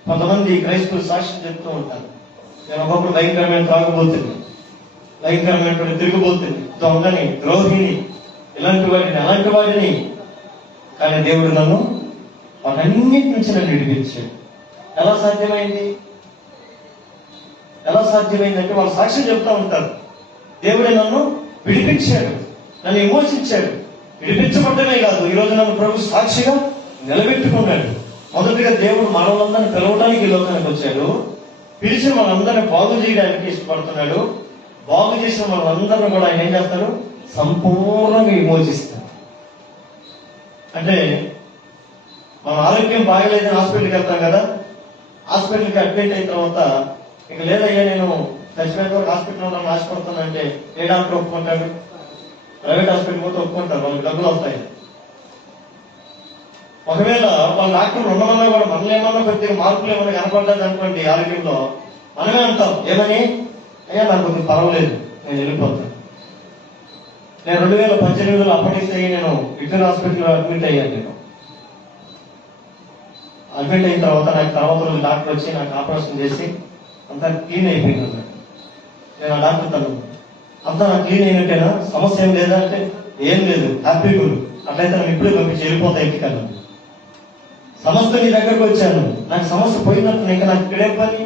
కొంతమంది క్రైస్తవులు సాక్ష్యం చెప్తూ ఉంటారు, నేను ఒకప్పుడు భయంకరమైన త్రాగుబోతుంది, భయంకరమైన తిరిగిపోతుంది, దొంగని, ద్రోహిని, ఇలాంటి వాటిని కానీ దేవుడు నన్ను వాటన్నిటి నుంచి నన్ను విడిపించాడు. ఎలా సాధ్యమైంది? ఎలా సాధ్యమైందంటే వాళ్ళు సాక్ష్యం చెప్తూ ఉంటారు, దేవుడే నన్ను విడిపించాడు, నన్ను విమోచించాడు. విడిపించబడ్డమే కాదు, ఈరోజు నన్ను ప్రభు సాక్షిగా నిలబెట్టుకున్నాడు. మొదటిగా దేవుడు మనలందరినీ పిలవడానికి ఈ లోకానికి వచ్చాడు. పిలిచి మనందరినీ బాగు చేయడానికి ఇష్టపడుతున్నాడు. బాగు చేసిన మనందరినీ కూడా ఆయన ఏం చేస్తాడు? సంపూర్ణంగా విమోచిస్తాడు. అంటే మన ఆరోగ్యం బాగలేదని హాస్పిటల్కి వెళ్తాం కదా, హాస్పిటల్కి అడ్మిట్ అయిన తర్వాత ఇక లేదయ్యా నేను చచ్చిపోయిన వరకు హాస్పిటల్లో నన్ను ఆశపడుతానంటే ఏ డాక్టర్ ఒప్పుకుంటాడు? ప్రైవేట్ హాస్పిటల్ పోతే ఒప్పుకుంటారు, వాళ్ళకి డబ్బులు వస్తాయి. ఒకవేళ వాళ్ళ డాక్టర్లు ఉండమన్నా కూడా మనల్ని ఏమన్నా కొద్దిగా మార్పులు ఏమన్నా కనపడ్డది అనుకోండి ఆరోగ్యంలో, మనమే అంటాం ఏమని, అయ్యా నాకు కొంచెం పర్వాలేదు నేను వెళ్ళిపోతాను. నేను 2018లో అప్పటికి నేను విక్టర్ హాస్పిటల్లో అడ్మిట్ అయ్యాను. నేను అడ్మిట్ అయిన తర్వాత నాకు తర్వాత రోజు డాక్టర్ వచ్చి నాకు ఆపరేషన్ చేసి అంతా క్లీన్ అయిపోయింది అన్నాడు. నేను ఆ డాక్టర్ తను అంతా నాకు క్లీన్ అయినట్టేనా, సమస్య ఏం లేదా అంటే ఏం లేదు, హ్యాపీగా అట్లయితే నన్ను ఇప్పుడే పంపించి వెళ్ళిపోతా ఇంటికి అన్నాను. సమస్య నీ దగ్గరకు వచ్చాను, నాకు సమస్య పోయినట్టు ఇంకా నాకు ఇక్కడే పని,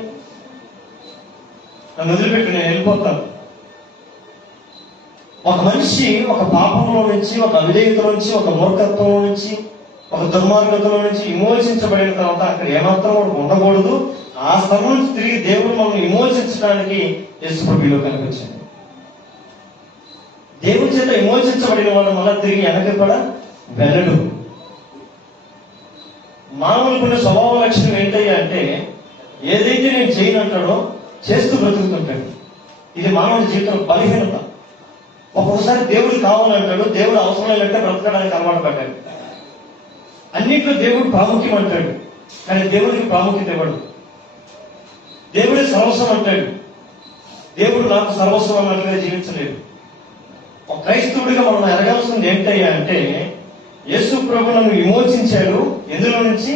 నన్ను వదిలిపెట్టి నేను వెళ్ళిపోతాను. ఒక మనిషి ఒక పాపంలో నుంచి, ఒక అవిధేయతలో నుంచి, ఒక మూర్ఖత్వంలో నుంచి, ఒక దుర్మార్గతలో నుంచి విమోచించబడిన తర్వాత అక్కడ ఏమాత్రం కూడా ఉండకూడదు. ఆ స్థలం నుంచి తిరిగి దేవుడు మనల్ని విమోచించడానికి యేసు ప్రభువులో కనిపించాడు. దేవుడి చేత విమోచించబడిన వాడు మళ్ళా తిరిగి వెనక్కి కూడా వెళ్ళడు. మానవులకున్న స్వభావ లక్షణం ఏంటయ్యా అంటే ఏదైతే నేను చేయనంటాడో చేస్తూ బ్రతుకుతుంటాడు. ఇది మానవుడి జీవితం బలహీనత. ఒక్కొక్కసారి దేవుడు కావాలంటాడు, దేవుడు అవసరం లేదంటే బ్రతకడానికి అలవాటు పడ్డాడు. అన్నింటిలో దేవుడు ప్రాముఖ్యం అంటాడు, కానీ దేవుడికి ప్రాముఖ్యత ఇవ్వడు. దేవుడే సర్వస్వం అంటాడు, దేవుడు నాకు సర్వస్వం అన్నట్లుగా జీవించలేడు. ఒక క్రైస్తవుడిగా మనం ఎరగాల్సింది ఏంటయ్యా అంటే యేసు ప్రభు నన్ను విమోచించాడు. ఎందులో నుంచి?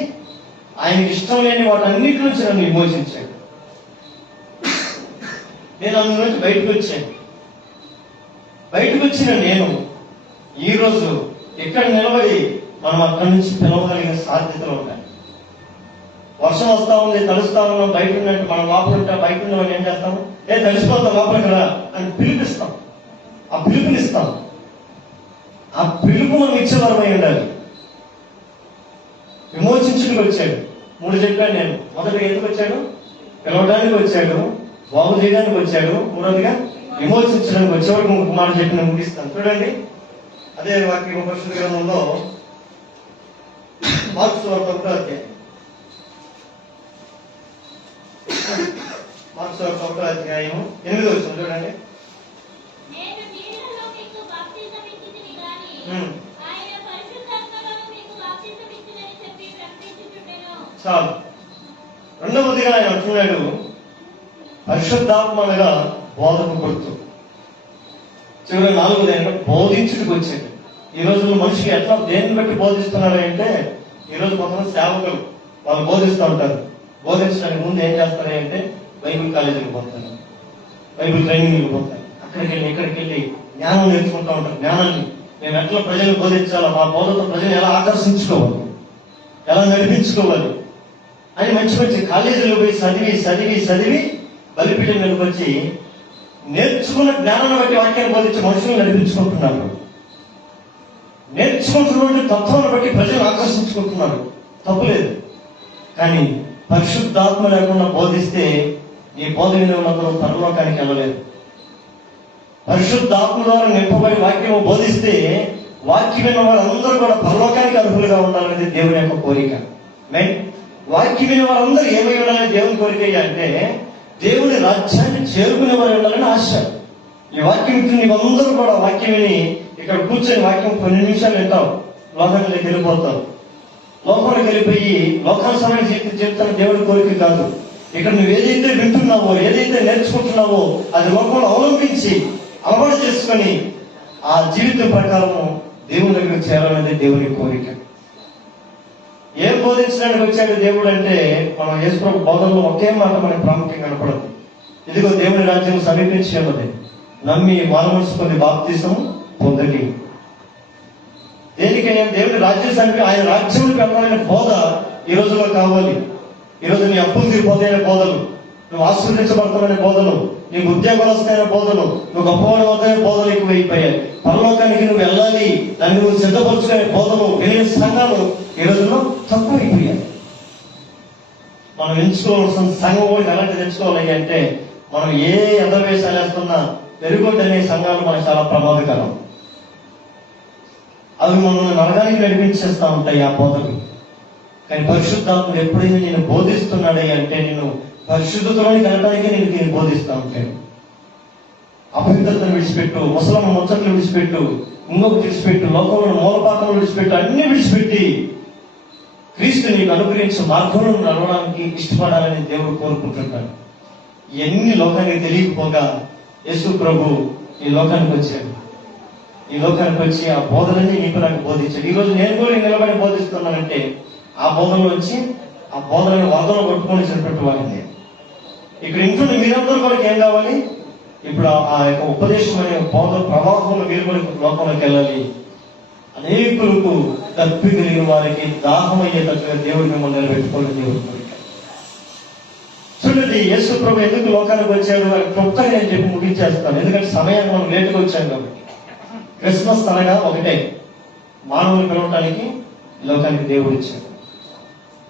ఆయనకి ఇష్టం లేని వాటన్నిటి నుంచి నన్ను విమోచించాడు. నేను అందులో నుంచి బయటకు వచ్చాను. బయటకు వచ్చిన నేను ఈరోజు ఇక్కడ నిలబడి మనం అక్కడి నుంచి పిలవగలిగిన సాధ్యతలు ఉంటాయి. వర్షం వస్తా ఉంది, తడుస్తా ఉన్నాం, బయట ఉన్నట్టు మనం లోపల ఉంటాం. బయట ఉన్న వాళ్ళు ఏం చేస్తాము? తడిసిపోతాం, లోపలికి రా అని పిలిపిస్తాం. ఆ పిలుపునిస్తాం. ఆ పిలుపు మనం ఇచ్చేవరమై ఉండాలి. విమోచించుకు వచ్చాడు. 3 చెప్పాను నేను. మొదటిగా ఎందుకు వచ్చాడు? పిలవడానికి వచ్చాడు, బాగు చేయడానికి వచ్చాడు. మూడవదిగా విమోచించడానికి వచ్చేవాడు. ఇంకొక మాట చెప్పి నేను ముగిస్తాను. చూడండి, అదే వాక్య పరిశుద్ధ గ్రంథంలో మార్క్స్ వార్త 1వ అధ్యాయం. మార్క్స్ వార్త 1వ అధ్యాయం 8వ వచనం చూడండి. నేను నీళ్లలో మీకు బాప్తిసం ఇచ్చితిని గాని ఆయన పరిశుద్ధాత్మలో మీకు బాప్తిసం ఇచ్చినని చెప్పి ప్రకటించుచుండెను. చాలు. రెండవదిగా ఆయన అంటున్నాడు, పరిశుద్ధాత్మగా బోధకు గుర్తు. చివరి 4వది ఆయన బోధించుటకు వచ్చాడు. ఈ రోజుల్లో మనిషికి ఎట్లా దేన్ని బట్టి బోధిస్తున్నారు అంటే, ఈ రోజు కొంతమంది సేవకులు వాళ్ళు బోధిస్తూ ఉంటారు. బోధించడానికి ముందు ఏం చేస్తారు అంటే బైబిల్ కాలేజీకి పోతారు, బైబిల్ ట్రైనింగ్కి పోతారు. అక్కడికి వెళ్ళి ఇక్కడికి వెళ్ళి జ్ఞానం నేర్చుకుంటూ ఉంటారు. జ్ఞానాన్ని మేము ఎట్లా ప్రజలను బోధించాలో, మా బోధతో ప్రజలు ఎలా ఆకర్షించుకోవాలి, ఎలా నడిపించుకోవాలి అని మంచి మంచి కాలేజీలో పోయి చదివి బలిపీఠం మీదకి వచ్చి నేర్చుకున్న జ్ఞానాన్ని బట్టి వాక్యాన్ని బోధించి మనుషులను నడిపించుకుంటున్నారు. నేర్చుకుంటున్న తత్వాన్ని బట్టి ప్రజలు ఆకర్షించుకుంటున్నారు. తప్పులేదు. కానీ పరిశుద్ధాత్మ లేకుండా బోధిస్తే ఈ బోధ వినోదంలో పరలోకానికి వెళ్ళలేదు. పరిశుద్ధాత్మ ద్వారా నింపబడి వాక్యము బోధిస్తే వాక్యం విన్న వారందరూ కూడా పరలోకానికి అర్హులుగా ఉండాలనేది దేవుని యొక్క కోరిక. వాక్యం విన్న వారందరూ ఏమై ఉండాలని దేవుని కోరిక అంటే దేవుని రాజ్యాన్ని చేరుకునే వారు ఉండాలని ఆశ. ఈ వాక్యం నీవందరూ కూడా వాక్యం విని ఇక్కడ కూర్చొని వాక్యం కొన్ని నిమిషాలు వింటావు, లోకానికి వెళ్ళిపోతావు. లోకంలోకి వెళ్ళిపోయి లోకానుసరమైన జీవితం దేవుడి కోరిక కాదు. ఇక్కడ నువ్వు ఏదైతే వింటున్నావో, ఏదైతే నేర్చుకుంటున్నావో అది లోకంలో అవలంబించి అలవాటు చేసుకొని ఆ జీవితం ప్రకారము దేవుని దగ్గరికి చేరాలనేది దేవుని కోరిక. ఏం బోధించడానికి వచ్చాడు దేవుడు అంటే, మనం యేసుప్రభు బోధనలో ఒకే మాట మనకి ప్రాముఖ్యం కనపడదు. ఇదిగో దేవుని రాజ్యం సమీపించి ఉన్నది, నమ్మి మానమనసు పొంది బాప్తిసం పొందండి. దేనికైనా దేవుని రాజ్యం సమీపి ఆయన రాజ్యం పెట్టాలనే బోధ ఈ రోజులో కావాలి. ఈ రోజు నీ అప్పులు తీరిపోతాయనే బోధలు, నువ్వు ఆశీర్వదించబడతామనే బోధలు, నీకు ఉద్యోగాలు వస్తాయనే బోధలు, నువ్వు గొప్పవాడు అవుతాయనే బోధలు ఎక్కువైపోయాయి. పరలోకానికి నువ్వు వెళ్ళాలి, దాన్ని నువ్వు సిద్ధపరచుకునే బోధలు వినే సంఘాలు ఈ రోజుల్లో తక్కువైపోయాయి. మనం ఎంచుకోవాల్సిన సంఘం కూడా ఎలాంటిది ఎంచుకోవాలి అంటే, మనం ఏ ఎదవేశాలు వేస్తున్నా పెరుగుడు అనే సంఘాలు మనకు చాలా ప్రమాదకరం. అవి మనల్ని నరకానికి నడిపించేస్తా ఉంటాయి ఆ బోధలు. కానీ పరిశుద్ధాత్ముడు ఎప్పుడైనా నేను బోధిస్తున్నాడే అంటే నేను పరిశుద్ధతలోని కలటానికి నేను బోధిస్తూ ఉంటాను. అపవిత్రతను విడిచిపెట్టు, ముసలమ్మ ముచ్చట్లు విడిచిపెట్టు, ఇంకొక విడిచిపెట్టు, లోకంలో మూలపాకంలో విడిచిపెట్టు, అన్ని విడిచిపెట్టి క్రీస్తు నీకు అనుగ్రహించిన మార్గంలో నడవడానికి ఇష్టపడాలని దేవుడు కోరుకుంటున్నాడు. ఇవన్నీ లోకానికి తెలియకపోగా యేసు ప్రభు ఈ లోకానికి వచ్చాడు. ఈ లోకానికి వచ్చి ఆ బోధనని నీకు నాకు బోధించాడు. ఈ రోజు నేను కూడా నిలబడి బోధిస్తున్నానంటే ఆ బోధనలో వచ్చి ఆ బోధనని వరదలో కొట్టుకొని చెప్పినట్టు వాడిని. ఇక్కడ ఇంట్లో మీరందరూ కూడా ఏం కావాలి? ఇప్పుడు ఆ యొక్క ఉపదేశం అనే బోధ ప్రవాహంలో మీరు కూడా లోకంలోకి వెళ్ళాలి. అనేకులకు తప్పి కలిగిన వారికి దాహం అయ్యేటట్టుగా దేవుడు మిమ్మల్ని నిలబెట్టుకోవాలి. దేవుడు చూడండి, యేసు ప్రభు ఎందుకు లోకానికి వచ్చాడు అని క్లుప్తంగా నేను చెప్పి ముగించేస్తాను, ఎందుకంటే సమయాన్ని మనం లేటుగా వచ్చాం కాబట్టి. క్రిస్మస్ అనగా ఒకటే, మానవులు పిలవటానికి లోకానికి దేవుడు వచ్చాడు,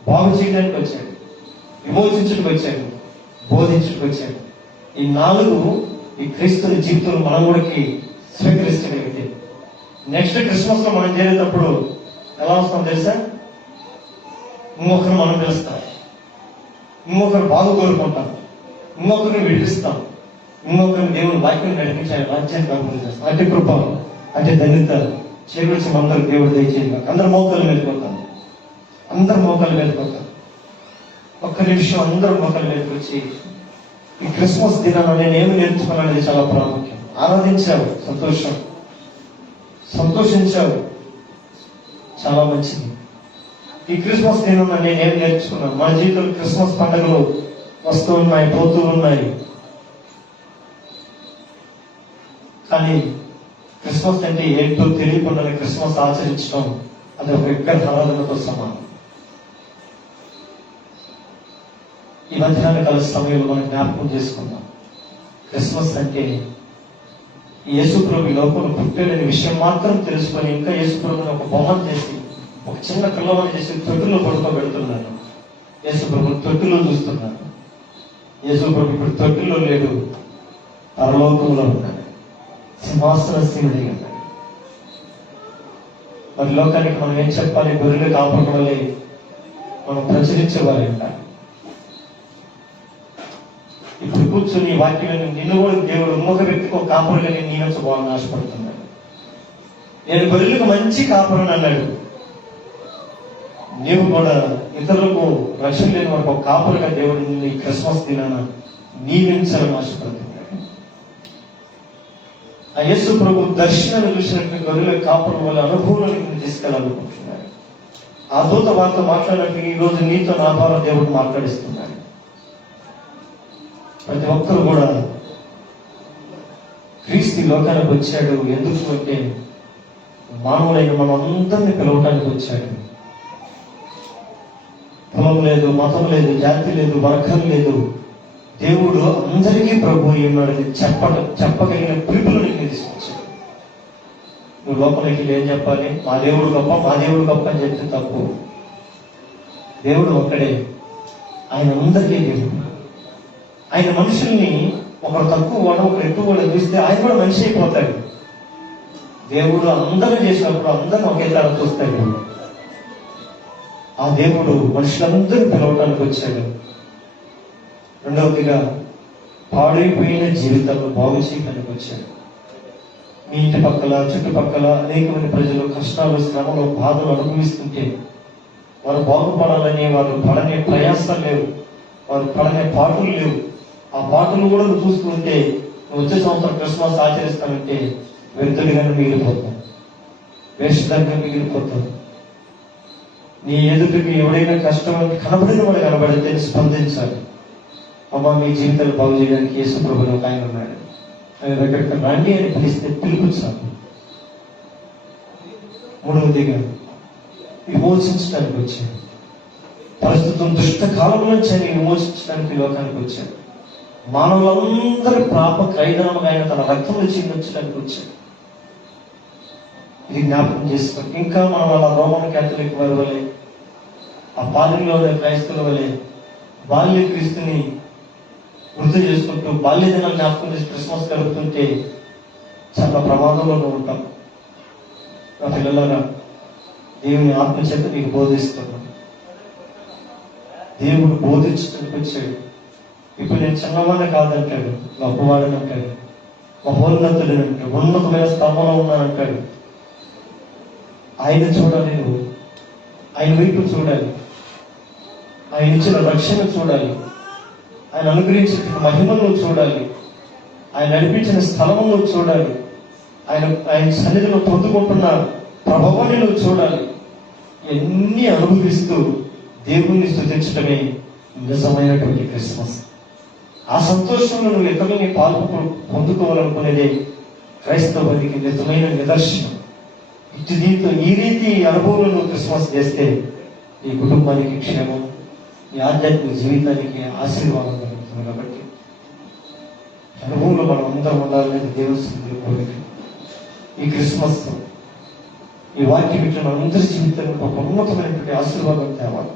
బాగు చేయడానికి వచ్చాడు, విమోచించుకు వచ్చాడు, బోధించుకు వచ్చాడు. ఈ 4 ఈ క్రీస్తుని జీవితంలో మనం కూడా స్వీకరిస్తే నెక్స్ట్ క్రిస్మస్ లో మనం చేరేటప్పుడు ఎలా వస్తాం తెలుసా? ఇంకొకరు మనం పిలుస్తాం, ఇంకొకరు బాగు కోరుకుంటాం, ఇంకొకరిని విడిపిస్తాం, ఇంకొకరిని దేవుని వాక్యం నడిపించాలి, రాజ్యాన్ని అభివృద్ధి చేస్తాం. అతి కృప, అతి ధన్యత చేకూర్చి అందరూ దేవుడు దయచేయాలి. అందరు మోకాలు వెళ్ళిపోతాం, అందరు మోకాలు వెళ్ళిపోతాం. ఒక్క నిమిషం అందరూ మోకాలు వెళ్ళిపోయి ఈ క్రిస్మస్ దినాన నేను ఏమి నేర్చుకున్నానది చాలా ప్రాముఖ్యం. ఆరాధించావు, సంతోషం, సంతోషించావు, చాలా మంచిది. ఈ క్రిస్మస్ దినాన నేనేం నేర్చుకున్నాను? మన జీవితంలో క్రిస్మస్ పండుగలు వస్తూ ఉన్నాయి, పోతూ ఉన్నాయి. కానీ క్రిస్మస్ అంటే ఏంటో తెలియకుండా క్రిస్మస్ ఆచరించడం అది ఒక విగ్రహారాధనతో సమానం. ఈ మధ్యాహ్న కాల సమయంలో మనం జ్ఞాపకం చేసుకుందాం. క్రిస్మస్ అంటే యేసుప్రభు లోపల పుట్టాడనే విషయం మాత్రం తెలుసుకొని ఇంకా యేసుప్రభుని ఒక బొమ్మను చేసి, ఒక చిన్న పిల్లవాడిని చేసి తొట్టులో పడుకోబెడుతున్నారు. యేసుప్రభుని తొట్టులో చూస్తున్నారు. యేసుప్రభు ఇప్పుడు తొట్టులో లేడు, పరలోకంలో ఉన్నాడు, సింహాసనసీనుడిగా ఉన్నాడు. మరి లోకానికి మనం ఏం చెప్పాలి? గొర్రెలు కాపాడలే మనం ప్రచురించేవారు అంటారు. ఇప్పుడు కూర్చొని ఈ వాక్యాలను నిన్ను కూడా దేవుడు ఇంకొక వ్యక్తికి ఒక కాపురుగా నేను నియమించబోవాలని ఆశపడుతున్నాడు. నేను గొర్రెలకు మంచి కాపురని అన్నాడు. నీవు కూడా ఇతరులకు రక్షణ లేని వారికి ఒక కాపురుగా దేవుడు నిన్ను ఈ క్రిస్మస్ దినాన నియమించాలని ఆశపడుతున్నాడు. ఆ యేసు ప్రభు దర్శనాన్ని చూసినట్టు గొర్రెల కాపురం వల్ల అనుభవాలను తీసుకెళ్ళాలనుకుంటున్నాడు. ఆ దూత వారితో మాట్లాడినట్టు ఈ రోజు నీతో నా ద్వారా దేవుడు మాట్లాడిస్తున్నాడు. ప్రతి ఒక్కరు కూడా క్రీస్తు లోకానికి వచ్చాడు. ఎందుకు అంటే మానవులైన మనం అందరినీ పిలవటానికి వచ్చాడు. కులం లేదు, మతం లేదు, జాతి లేదు, వర్గం లేదు. దేవుడు అందరికీ ప్రభు అయి ఉన్నాడని చెప్పగలిగిన పిలుపులను తీసుకొచ్చాడు. నువ్వు లోపలికి ఏం చెప్పాలి? మా దేవుడు గొప్ప, మా దేవుడు గొప్ప అని చెప్తే తప్పు. దేవుడు ఒక్కడే, ఆయన అందరికీ దేవుడు. ఆయన మనుషుల్ని ఒకరు తక్కువ వాడు, ఒకరు ఎక్కువ వాడు చూస్తే ఆయన కూడా మనిషి అయిపోతాడు. దేవుడు అందరూ చేసినప్పుడు అందరిని ఒకే తేడా చూస్తాడు. ఆ దేవుడు మనుషులందరూ పిలవటానికి వచ్చాడు. రెండవదిగా పాడైపోయిన జీవితాలను బాగు చేయడానికి వచ్చాడు. మీ ఇంటి పక్కల, చుట్టుపక్కల అనేక మంది ప్రజలు కష్టాలు, శ్రమలు, బాధలు అనుభవిస్తుంటే వారు బాగుపడాలని వారు పడనే ప్రయాసాలు లేవు, వారు పడనే పాటలు లేవు. ఆ పాటలు కూడా నువ్వు చూసుకుంటే నువ్వు వచ్చే సంవత్సరం క్రిస్మస్ ఆచరిస్తానంటే వ్యర్థుడిగానే మిగిలిపోతావు, వేషధారిగా మిగిలిపోతావు. నీ ఎదుటికి ఎవడైనా కష్టం కనబడిన వాడు కనబడితే స్పందించాలి. అమ్మ మీ జీవితాలు బాగు చేయడానికి యేసు ప్రభువు ఒక ఆయన ఉన్నాడు, ఆయన దగ్గరికి రండి అని పిలిస్తే పిలిపించాలి. మూడవదిగా విమోచించడానికి వచ్చాడు. ప్రస్తుతం దుష్ట కాలం నుంచి ఆయన విమోచించడానికి లోకానికి వచ్చాడు. మానవులందరి పాప క్రైదనముగా ఆయన తన రక్తంలో చిందించడానికి వచ్చాడు. ఇది జ్ఞాపకం చేసుకోండి. ఇంకా మనం అలా రోమన్ క్యాథలిక్ వారి వలె, ఆ పాలనలో క్రైస్తవుల వలె బాల్య క్రీస్తుని వృద్ధి చేసుకుంటూ బాల్య దినాలు జ్ఞాపకం చేసి క్రిస్మస్ గడుపుతుంటే చాలా ప్రమాదంలో ఉంటాం. నా పిల్లలారా, దేవుని ఆత్మచేత నీకు బోధిస్తున్నాను. దేవుడు బోధించడానికి వచ్చాడు. ఇప్పుడు నేను చిన్నవాడిని కాదంటాడు, గొప్పవాడని అంటాడు, మహోన్నతుడని అంటాడు, ఉన్నతమైన స్థానంలో ఉన్నానంటాడు. ఆయన చూడాలి, నువ్వు ఆయన వైపు చూడాలి, ఆయన ఇచ్చిన రక్షణ చూడాలి, ఆయన అనుగ్రహించిన మహిమను చూడాలి, ఆయన నడిపించిన స్థలమును చూడాలి, ఆయన సన్నిధిలో పొందుకుంటున్న ప్రభావాన్ని నువ్వు చూడాలి. ఎన్ని అనుభవిస్తూ దేవుణ్ణి స్తుతించడమే నిజమైనటువంటి క్రిస్మస్. ఆ సంతోషంలో నువ్వు ఇతరులని పాల్పు పొందుకోవాలనుకునేదే క్రైస్తవానికి నిజమైన నిదర్శనం. దీంతో ఈ రీతి అనుభవంలో నువ్వు క్రిస్మస్ చేస్తే నీ కుటుంబానికి క్షేమం, నీ ఆధ్యాత్మిక జీవితానికి ఆశీర్వాదం కలుగుతుంది. కాబట్టి అనుభవంలో మనం అందరం ఉండాలనేది దేవుని కోరిక. ఈ క్రిస్మస్ ఈ వాక్య బిడ్డను అందరి జీవితానికి ఒక ఉన్నతమైనటువంటి ఆశీర్వాదం తేవాలి.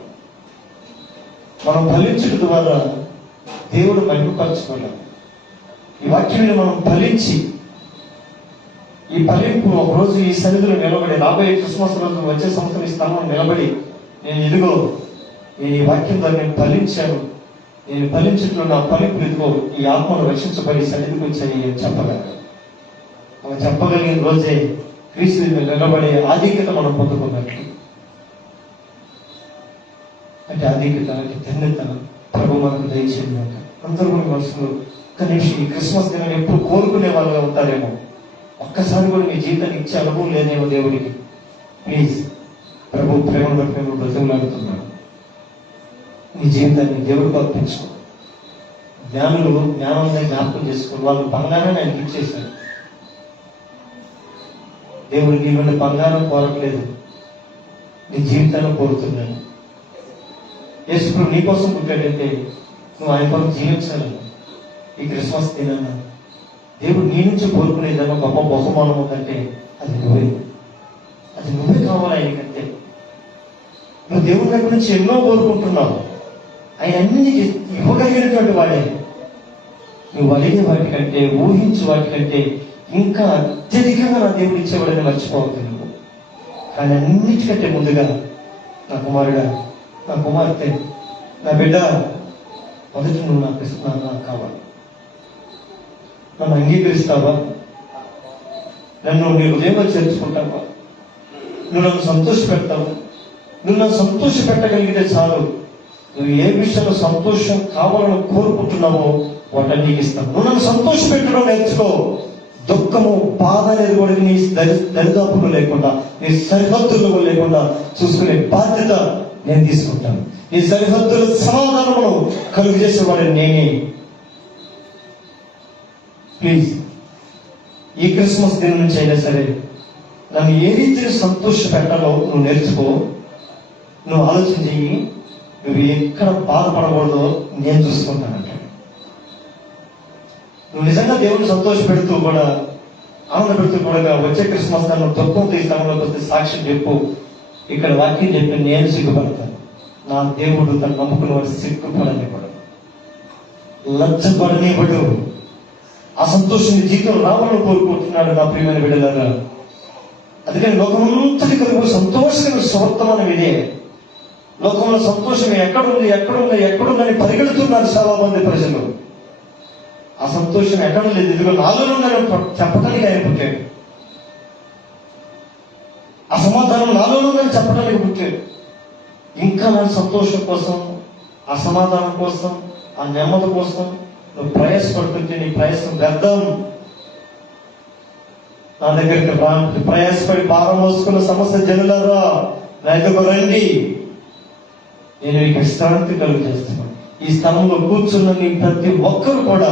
మనం ఫలించడం ద్వారా దేవుడు మహిమపరచుకోవాలి. ఈ వాక్యాన్ని మనం ఫలించి ఈ ఫలింపు ఒక రోజు ఈ సన్నిధిలో నిలబడి రాబోయే క్రిస్మస్ రోజు వచ్చే సంవత్సరం ఈ స్థానంలో నిలబడి నేను ఇదిగో నేను ఈ వాక్యం ద్వారా నేను ఫలించాను, నేను ఫలించట్లో నా ఫలింపు ఇదిగో ఈ ఆత్మను రక్షించబడి సన్నిధికి వచ్చాయి అని చెప్పగలరు. అలా చెప్పగలిగిన రోజే క్రీస్తు నిలబడే ఆధిక్యత మనం పొందుకున్నట్లు. అంటే ఆధిక్యత, అంటే ధన్యత ప్రభు మనకు దయచేయండి. అందరూ కూడా మనసులో కనీసం ఈ క్రిస్మస్ దినాన్ని ఎప్పుడు కోరుకునే వాళ్ళగా ఉంటారేమో. ఒక్కసారి కూడా మీ జీవితాన్ని ఇచ్చే అనుభవం లేదేమో దేవుడికి. ప్లీజ్, ప్రభు ప్రేమను బ్రతిమలాడుతున్నాడు. నీ జీవితాన్ని దేవుడికి అర్పించుకో. జ్ఞానులు జ్ఞానాన్ని జ్ఞాపకం చేసుకుని వాళ్ళు బంగారాన్ని ఆయనకి ఇచ్చేశారు. దేవుడు నీ నుండి బంగారం కోరట్లేదు, నీ జీవితాన్ని కోరుతున్నాను. యేసు నీ కోసం పుట్టాడంటే నువ్వు ఆయన కోసం జీవించాలి. ఈ క్రిస్మస్ దినాన దేవుడు నీ నుంచి కోరుకునేదన్నా గొప్ప బహుమానం ఉందంటే అది నువ్వే. అది నువ్వే కావాలి ఆయనకంటే. నువ్వు దేవుడి దగ్గర నుంచి ఎన్నో కోరుకుంటున్నావు, ఆయన అన్ని ఇవ్వగలిగినటువంటి వాడే. నువ్వు అడిగే వాటికంటే, ఊహించు వాటికంటే ఇంకా అత్యధికంగా నా దేవుడు ఇచ్చేవాడని మర్చిపోవద్దు నువ్వు. కానీ అన్నిటికంటే ముందుగా నా కుమారుడా, నా కుమార్తె, నా బిడ్డ, మొదటి నువ్వు నాకు కావాలి. నన్ను అంగీకరిస్తావా? నన్ను నీ హృదయంలో చేర్చుకుంటావా? నువ్వు నన్ను సంతోష పెడతావు. నువ్వు నన్ను సంతోష పెట్టగలిగితే చాలు. నువ్వు ఏ విషయంలో సంతోషం కావాలని కోరుకుంటున్నావో వాటిని నీకు ఇస్తాను. నువ్వు నన్ను సంతోష పెట్టడం నేర్చుకో. దుఃఖము, బాధ అనేది కూడా నీ దరిదాపులు లేకుండా, నీ సరిహద్దులు లేకుండా చూసుకునే బాధ్యత నేను తీసుకుంటాను. నీ సరిహద్దుల సమాధానమును కలుగు చేసేవాడిని నేనే. ప్లీజ్, ఈ క్రిస్మస్ దినం నుంచి అయినా సరే నన్ను ఏ రీతిని సంతోష పెట్టాలో నువ్వు నేర్చుకో. నువ్వు ఆలోచన చెయ్యి. నువ్వు ఎక్కడ బాధపడకూడదో నేను చూసుకుంటానంట. నువ్వు నిజంగా దేవుని సంతోష పెడుతూ కూడా, ఆనంద పెడుతూ కూడా వచ్చే క్రిస్మస్ నన్ను దుఃఖంతో ఈ స్థలంలోకి వస్తే సాక్ష్యం చెప్పు. ఇక్కడ వాక్యం చెప్పి నేను సిగ్గుపడతాను. నా దేవుడు తను నమ్ముకున్న వాడు సిగ్గుపడనివ్వడు, లజ్జపడనివ్వడు. ఆ సంతోషాన్ని జీవితం రావాలని కోరుకుంటున్నాడు నా ప్రియమైన బిడ్డలారా. అందుకని లోకమంతటి కలిగి సంతోషమైన స్వర్తమానం ఇదే. లోకంలో సంతోషం ఎక్కడుందని పరిగెడుతున్నారు చాలా మంది ప్రజలు. ఆ సంతోషం ఎక్కడ లేదు, ఇదిగో నాలోనే చెప్పడానికి ఆయన పుట్టాడు. ఆ సమాధానం నాలోనే ఉందని చెప్పడానికి పుట్టాడు. ఇంకా నా సంతోషం కోసం, ఆ సమాధానం కోసం, ఆ నెమ్మది కోసం నువ్వు ప్రయాసపడుతుంటే నీ ప్రయాసం వ్యర్థం. నా దగ్గరికి ప్రయాసపడి భారం మోసుకున్న సమస్త జనులారా నా దగ్గరకు రండి, నేను మీకు విశ్రాంతి కలుగు చేస్తున్నాను. ఈ స్థలంలో కూర్చున్న నీ ప్రతి ఒక్కరు కూడా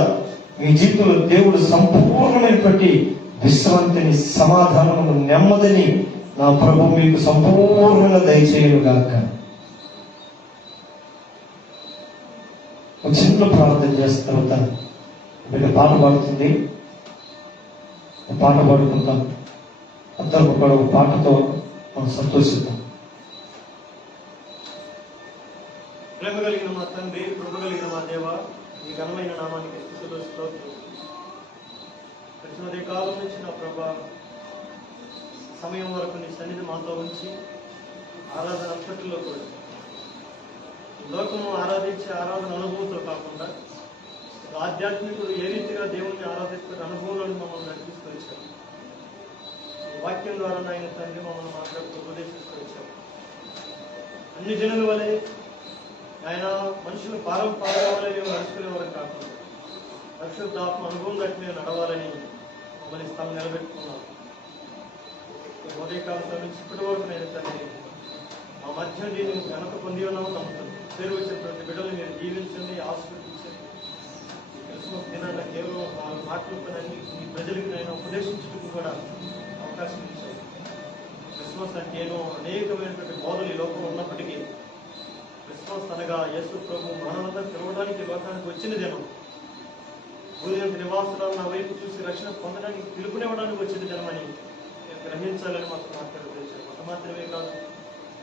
మీ జీవితంలో దేవుడు సంపూర్ణమైనటువంటి విశ్రాంతిని, సమాధానము, నెమ్మదిని నా ప్రభు మీకు సంపూర్ణంగా దయచేయను గాక. ఒక చిన్న ప్రార్థన చేసిన తర్వాత బిడ్డ పాట పాడుతుంది. పాట పాడుకుంటాం. అందరూ కూడా ఒక పాటతో మనం సంతోషిద్దాం. ప్రేమ కలిగిన మా తండ్రి, కృప కలిగిన మా దేవ, ఈ ఘనమైన నామానికి స్తుతులు స్తోత్రం. ప్రతి కాలం నుంచి నా ప్రభా సమయం వరకు నీ సన్నిధి మాతో ఉంచి ఆరాధన అంతటిలో కూడా లోకము ఆరాధించే ఆరాధన అనుభూతులు కాకుండా ఆధ్యాత్మికుడు ఏ రీతిగా దేవుణ్ణి ఆరాధిస్తున్న అనుభవాలను మమ్మల్ని నడిపిస్తూ వచ్చారు. వాక్యం ద్వారా ఆయన తండ్రి మమ్మల్ని మాట్లాడుతూ ఉపదేశిస్తూ వచ్చారు. అన్ని జనుల వలె ఆయన మనుషులు పారవలే నడుచుకునేవారు కాకుండా పరిశుద్ధాత్మ అనుభవం గట్టి మేము నడవాలని మమ్మల్ని స్థలం నిలబెట్టుకున్నాం. ఉదయకాల నుంచి ఇప్పటి వరకు నేను తండ్రి మా మధ్య నేను ఘనత పొంది ఉన్నామో నమ్ముతాను. పేరు వచ్చిన ప్రతి బిడ్డలు మీరు జీవించండి, ఆశీర్వదించండి. ఈ క్రిస్మస్ దినాన కేవలం మాటలు ఈ ప్రజలకు నేను ఉపదేశించడానికి కూడా అవకాశం ఇచ్చాను. క్రిస్మస్ అంటే ఏమో అనేకమైనటువంటి బోధలు ఈ లోకంలో ఉన్నప్పటికీ క్రిస్మస్ అనగా యేసు ప్రభు మనమందరం పిలవడానికి లోకానికి వచ్చిన దినం. భూదేవి నివాసులు నా వైపు చూసి రక్షణ పొందడానికి పిలుపునివ్వడానికి వచ్చిన దినమని నేను గ్రహించాలని మాకు మాట్లాడుతూ అంత మాత్రమే కాదు,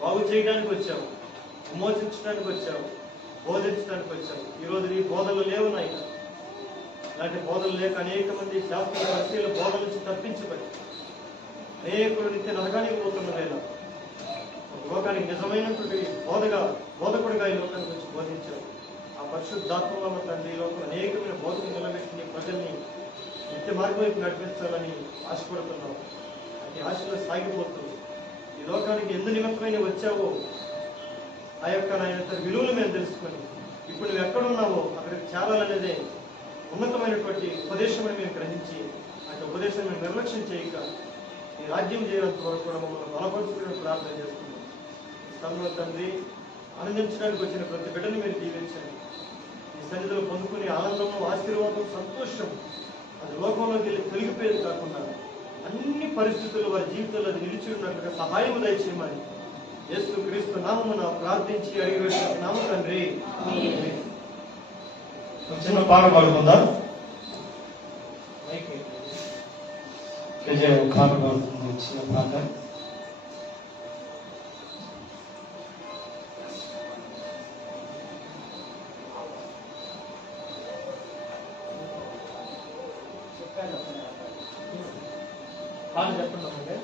బాగు చేయడానికి వచ్చావు, విమోచించడానికి వచ్చావు, బోధించడానికి వచ్చావు. ఈరోజు నీ బోధనలు లేవు నాయన. ఇలాంటి బోధనలు లేక అనేక మంది శాస్త్ర పరిశీలన బోధన నుంచి తప్పించబడి అనేకులు నిత్య నరకానికి పోతున్న వేళ లోకానికి నిజమైనటువంటి బోధకుడిగా ఈ లోకానికి వచ్చి బోధించారు. ఆ పరిశుద్ధాత్మ వల్ల తండ్రి ఈ లోకంలో అనేకమైన బోధన నిలబెట్టి ప్రజల్ని నిత్య మార్గం వైపు నడిపించాలని ఆశపడుతున్నావు. అతి ఆశలో సాగిపోతూ ఈ లోకానికి ఎందు నిమిత్తమైన వచ్చావో ఆ యొక్క నాయన విలువలు మేము తెలుసుకొని ఇప్పుడు నువ్వు ఎక్కడున్నావో అక్కడికి చేరాలనేదే ఉన్నతమైనటువంటి ఉపదేశం అని మేము గ్రహించి అటు ఉపదేశం మేము నిర్లక్ష్యం చేయక ఈ రాజ్యం చేయనంత వరకు కూడా మమ్మల్ని బలపరుచుకుని ప్రార్థన చేస్తున్నాం. స్థలంలో తండ్రి ఆనందించడానికి వచ్చిన ప్రతి బిడ్డని మీరు దీవించండి. ఈ సన్నిధిలో పొందుకునే ఆనందము, ఆశీర్వాదం, సంతోషం అది లోకంలోకి వెళ్ళి తొలగిపోయేది కాకుండా అన్ని పరిస్థితుల్లో వారి జీవితంలో అది నిలిచి ఉన్నట్లుగా సహాయం దయచేయమని యేసు క్రీస్తు నామమున ప్రార్థించి అడిగి వేస్తున్నాము తండ్రి. చిన్న పాట పాడుకుందాం. పాట పాడుతుంది చిన్న పాట. పాట చెప్తున్నామంటే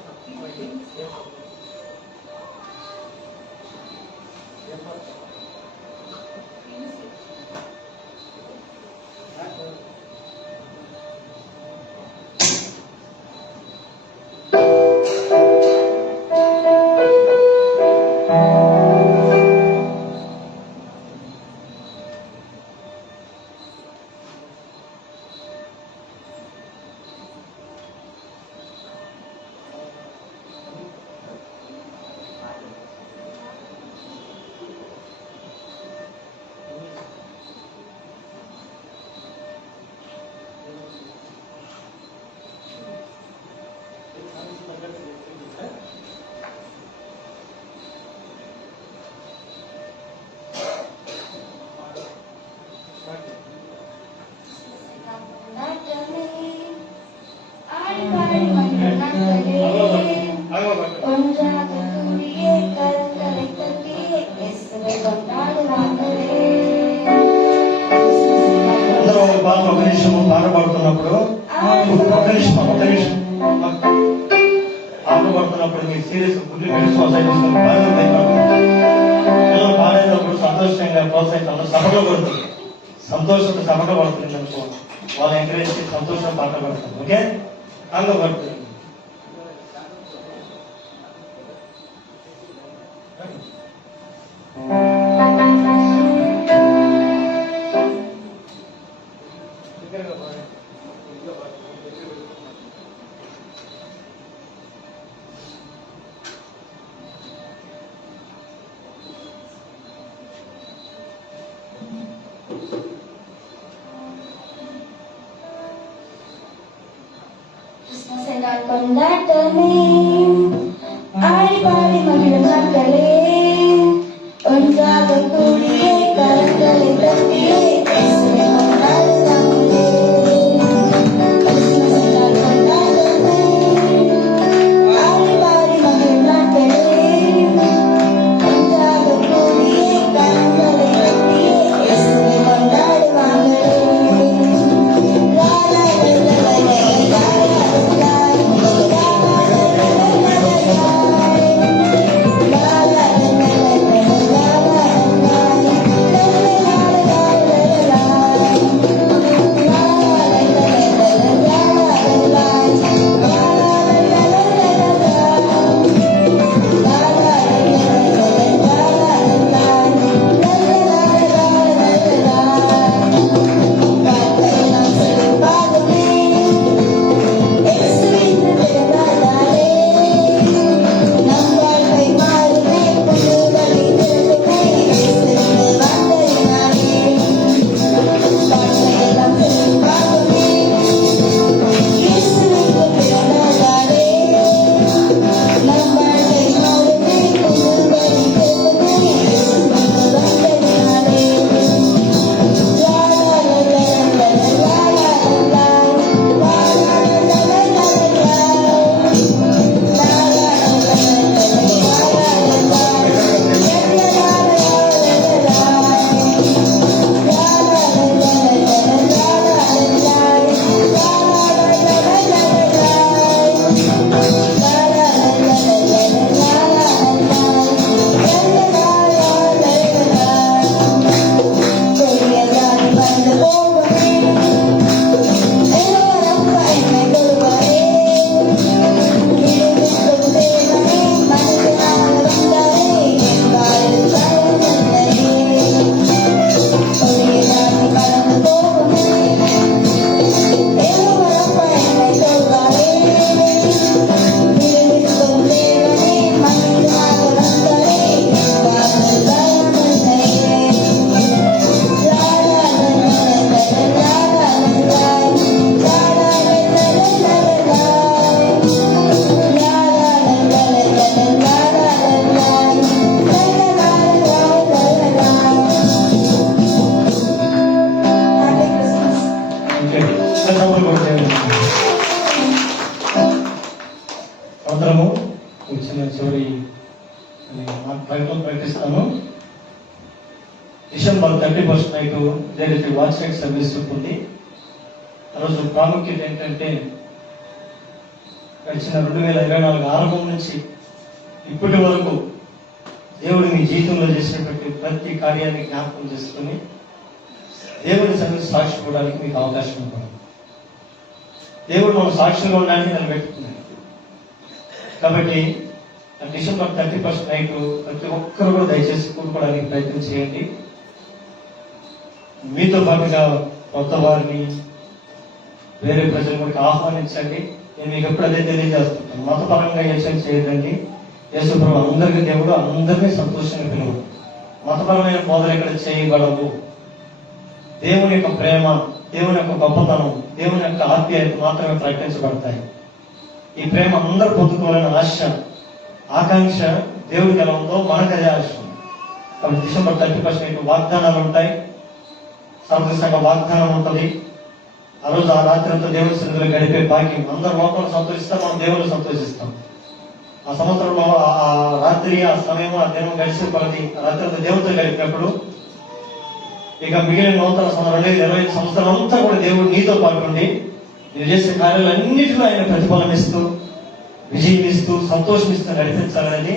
పాట పాడుతున్నప్పుడు పాడుతున్నప్పుడు మీరు సీరియస్ పిల్లలు పాడేటప్పుడు సంతోషంగా ప్రోత్సహించాలి. సభలో పడుతుంది, సంతోషంతో సభలో పడుతుంది అనుకో, వాళ్ళు ఎంకరేజ్ చేసి సంతోషం పాట పడుతుంది. ఓకే, అందులో పడుతుంది. கொண்டாட்டமே ஆடி பாடி மகிழும் நாட்களே ஒன்றாக கூடியே கரங்களை தட்டியே இயேசுவை கொண்டாடுவாங்களே. கிறிஸ்துமஸ் என்றால் கொண்டாட்டமே ஆடி பாடி மகிழும் நாட்களே ஒன்றாக கூடியே கரங்களை தட்டியே இயேசுவை கொண்டாடுவாங்களே. La la la la la la la la la la la la la la la la la డబ్బులు కొట్టే అందరము చిన్న చివరి ప్రకటిస్తాను. డిసెంబర్ 31 నైట్ జరిగే వాచ్ నైట్ సర్వీస్ ఉంది. ఆ రోజు ప్రాముఖ్యత ఏంటంటే గడిచిన 2024 ఆరంభం నుంచి ఇప్పటి వరకు దేవుడు మీ జీవితంలో చేసినటువంటి ప్రతి కార్యాన్ని జ్ఞాపకం చేసుకుని దేవుడి సన్నిధి సాక్షిపోవడానికి మీకు అవకాశం ఉంటుంది. దేవుడు మనం సాక్షిగా ఉండడానికి నిలబెట్టుకున్నాడు. కాబట్టి డిసెంబర్ 31 నైట్ ప్రతి ఒక్కరు కూడా దయచేసి కూడుకోవడానికి ప్రయత్నం చేయండి. మీతో పాటుగా కొత్త వారిని వేరే ప్రజలు కూడా ఆహ్వానించండి. నేను మీకు ఎప్పుడు అదే తెలియజేస్తున్నాను. మతపరంగా యోచన చేయదండి. యేసుప్రభు అందరికీ దేవుడు, అందరినీ సంతోషంగా పిలువు. మతపరమైన బోధలు ఇక్కడ చేయబడవు. దేవుని యొక్క ప్రేమ, దేవుని యొక్క గొప్పతనం, దేవుని యొక్క ఆప్యాయత మాత్రమే ప్రకటించబడతాయి. ఈ ప్రేమ అందరూ పొందుకోవాలని ఆశ, ఆకాంక్ష దేవుడికి ఎలా ఉందో మనకు అదే ఆశ. కాబట్టి డిసెంబర్ 31 వాగ్దానాలు ఉంటాయి. సర్వసంగా వాగ్దానం ఉంటుంది. ఆ రోజు ఆ రాత్రి అంతా దేవుడి సన్నిధిలో గడిపే భాగ్యం. అందరూ లోకంలో సంతోషిస్తాం, మనం దేవుళ్ళు సంతోషిస్తాం. ఆ సంవత్సరంలో ఆ రాత్రి, ఆ సమయం, ఆ దినం గడిచిన కొలది రాత్రి అంతా దేవుడితో గడిపినప్పుడు ఇక మిగిలిన నూతన 2025 సంవత్సరం అంతా కూడా దేవుడు నీతో పాటు ఉండి మీరు చేసే కార్యాలన్నింటిలో ఆయన ప్రతిఫలం ఇస్తూ, విజయం ఇస్తూ, సంతోషం ఇస్తూ నడిపించాలని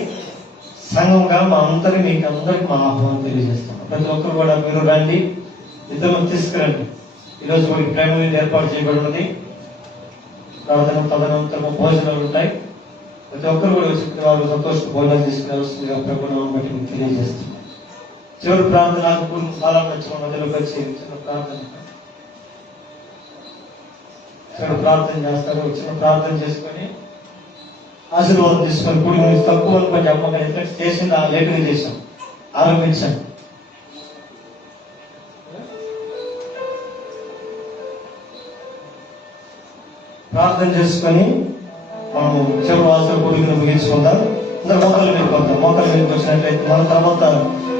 సంఘంగా మా అందరికి మీకు అందరికి మా ఆహ్వానం తెలియజేస్తాం. ప్రతి ఒక్కరు కూడా మీరు రండి, ఇద్దరు తీసుకురండి. ఈరోజు కూడా ప్రేమ మీద ఏర్పాటు చేయబడి ఉన్నది. ప్రార్థన తదనంతరము భోజనాలు ఉంటాయి. ప్రతి ఒక్కరు కూడా వచ్చి వారు సంతోష భోజనాలు తీసుకురావాల్సిందిగా ప్రభుత్వం బట్టి మీకు తెలియజేస్తున్నాం. చివరి ప్రార్థన చాలా నచ్చిన మధ్యలోకి వచ్చి చిన్న ప్రార్థన చేస్తారు. చిన్న ప్రార్థన చేసుకొని ఆశీర్వాదం తీసుకొని కూడి గురించి తక్కువ అనుకొని చెప్పగా ఎందుకంటే చేసింది ఆ లేఖని చేశాం, ఆరంభించాం. ప్రార్థన చేసుకొని మనం చివరి వాసన కూడికను ముగించుకుందాం. అందరూ మోకాళ్ళ మీదకి వద్దాం. మోకాళ్ళ మీదకి వచ్చినట్లయితే మన తర్వాత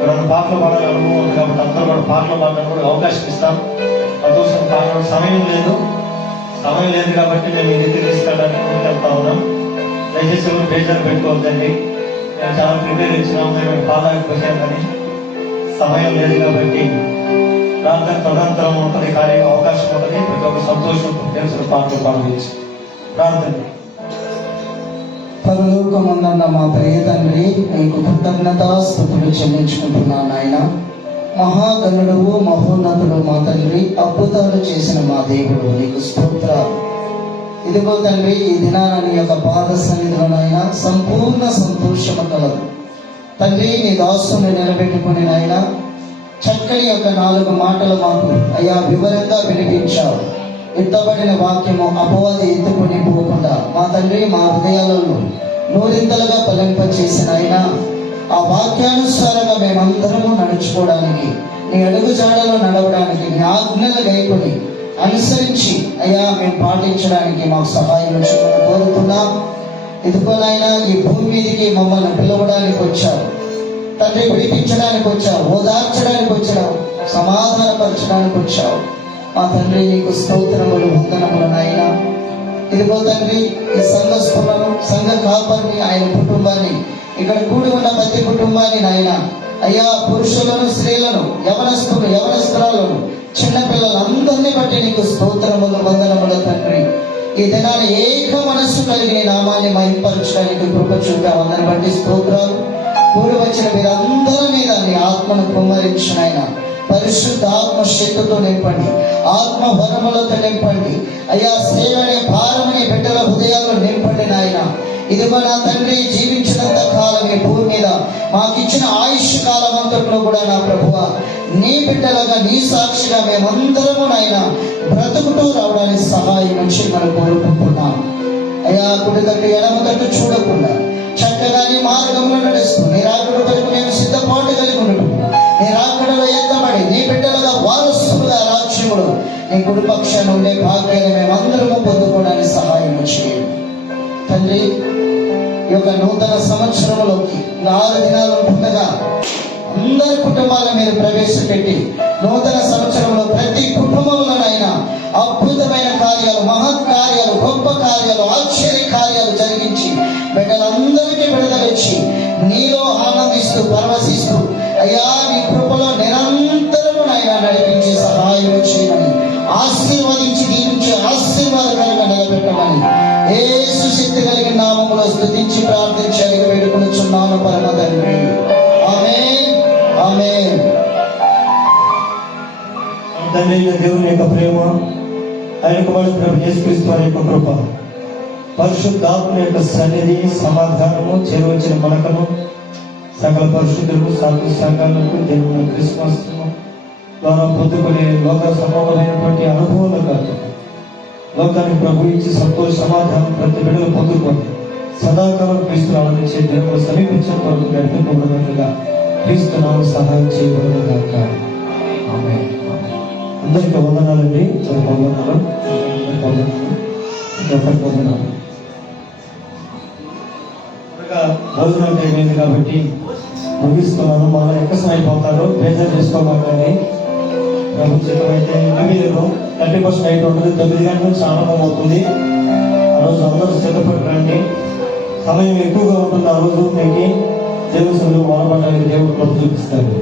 ఎవరైనా పాటలు పాడాలి అనుభవం ఉంది కాబట్టి అందరూ కూడా పాటలు పాడడానికి కూడా అవకాశం ఇస్తాం. సంతోషం పాడడం సమయం లేదు కాబట్టి మేము ఈ రీతి తీసుకెళ్ళడానికి ముందుకెళ్తా ఉన్నాం. దయచేసి ఎవరు బేజారు పెట్టుకోవద్దండి. మేము చాలా ప్రిపేర్ ఇచ్చినాము, మేము పాడలేకపోయాం కానీ సమయం లేదు కాబట్టి ప్రార్థన తదనంతరం ఉంటుంది. కానీ అవకాశం ఉంటుంది. ప్రతి ఒక్క సంతోషం తెలుసు పాటలు పాడవచ్చు. ప్రార్థన. పరలోకమందున్న మా ప్రియ తండ్రి, నీకు కృతజ్ఞతాస్తుతులు చెల్లించుకుంటున్నాను నాయన. మహాగణుడు, మహోన్నతుడు మా తండ్రి, అద్భుతాలు చేసిన మా దేవుడు, నీకు స్తోత్రాలు. ఇదిగో తండ్రి, ఈ దినాన నీ యొక్క పాద సన్నిధిలో నాయన సంపూర్ణ సంతోషము కలదు తండ్రి. నీ దాసుని నిలబెట్టుకుని నాయన చక్కని యొక్క 4 మాటలు మాకు అయ్యా వివరంగా వినిపించావు. ఎత్తబడిన వాక్యము అపవాది ఎత్తుకొని పోకుండా మా తండ్రి మా హృదయాలలో నూరింతలుగా ఫలింపచేసిన ఆయన ఆ వాక్యానుసారంగా మేమందరము నడుచుకోవడానికి, నీ అడుగు జాడలో నడవడానికి, నీ ఆజ్ఞలు గైకొని అనుసరించి అయ్యా మేము పాటించడానికి మాకు సహాయం చేయమని కోరుతున్నాం. ఇదిగోనైనా ఈ భూమి మీదకి మమ్మల్ని పిలవడానికి వచ్చావు తండ్రి, విడిపించడానికి వచ్చావు, ఓదార్చడానికి వచ్చావు, సమాధానపరచడానికి వచ్చావు. మా తండ్రి నీకు స్తోత్రములు, వందనములు నాయన. ఇదిగో తండ్రి, ఈ సంఘస్థులను, సంఘ కాపరిని, ఆయన కుటుంబాన్ని, ఇక్కడ కూడి ఉన్న ప్రతి కుటుంబాన్ని నాయన అయ్యా పురుషులను, స్త్రీలను, యవనస్తులు, యవనస్త్రాలను, చిన్నపిల్లలందరినీ బట్టి నీకు స్తోత్రములు, వందనములు తండ్రి. ఈ దినాన్ని ఏక మనస్సు కలిగి నీ నామాన్ని మహింపరచడానికి కృప చూపావు. అందరిని బట్టి స్తోత్రాలు. కూడి వచ్చిన మీరందరి మీద నీ ఆత్మను కుమ్మరించిన ఆయన పరిశుద్ధ ఆత్మ శక్తితో నింపండి, ఆత్మ వరములతో నింపండి అయ్యా. సేవ అనే భారమని బిడ్డల హృదయాల్లో నింపండి నాయన. ఇదిగో నా తండ్రి, జీవించినంత కాలం ఈ భూమి మీద మాకిచ్చిన ఆయుష్ కాలం అంతట్లో కూడా నా ప్రభువ నీ బిడ్డలుగా, నీ సాక్షిగా మేమందరము నాయన బ్రతుకుతూ రావడానికి సహాయం వచ్చి మనం కోరుకుంటున్నాం అయ్యా. కుడి తట్టు ఎడమ తట్టు చూడకుండా చక్కగా నీ మార్గంలో నడుస్తూ నీ రాకడ వరకు మేము సిద్ధపాటు కలిగి ఉండటం, నీ రాకడలో ఎత్తబడి నీ బిడ్డలుగా వారసులుగా రాజ్యములు నీ కుడిపక్షాన్ని ఉండే భాగ్యాన్ని మేమందరము పొందుకోవడానికి సహాయం చేయండి తండ్రి. ఈ యొక్క నూతన సంవత్సరంలోకి 6 దినాలు ఉండగా అందరి కుటుంబాల మీద ప్రవేశపెట్టి నూతన సంవత్సరంలో ప్రతి కుటుంబంలోనైనా అద్భుతమైన కార్యం సహాయం చేయమని, ఆశీర్వదించి దీవించి ఆశీర్వాదకరంగా నిలబెట్టమని యేసు శక్తి కలిగిన నామములో స్తుతించి ప్రార్థించి అడిగి వేడుకొనుచున్నాను పరమ తండ్రి. ఆమేన్, ఆమేన్. తండ్రి అయిన దేవుని యొక్క ప్రేమ, ఆయన కుమారుడు ప్రభు యేసుక్రీస్తు వారి యొక్క కృప, పరిశుద్ధాత్మ యొక్క సన్నిధి, సమాధానము, చేరువచ్చిన మనకను సకల పరిశుద్ధులకు, సాధు సంఘాలకు, దేవుని క్రిస్మస్ ద్వారా పొందుకునే లోక సమూహమైనటువంటి అనుభవాలు కాదు, లోకానికి ప్రభు ఇచ్చి సంతోష సమాధానం ప్రతి బిడ్డలు పొందుకొని సదాకాలం క్రీస్తులు ఆనందించే దేవుడు సమీపించిన వరకు నడిపింపబడినట్లుగా క్రీస్తు నామ సహాయం చేయబడినగాక. ఆమేన్. అందరికీ వందనాలండి. వందనాలు. భోజనం అయిపోయింది కాబట్టి ముగిస్తున్నాను. మనం ఎక్కసం అయిపోతారు, బేజారు చేసుకోవాలి. ప్రభుత్వం అయితే 30% అయితే ఉంటుంది. 9 గంటల నుంచి ఆరంభం అవుతుంది. ఆ రోజు అందరూ సిద్ధపడి రండి. సమయం ఎక్కువగా ఉంటుంది ఆ రోజు. మీకు దేవుడు మొదలుపడడానికి దేవుడు ప్రభు చూపిస్తారు.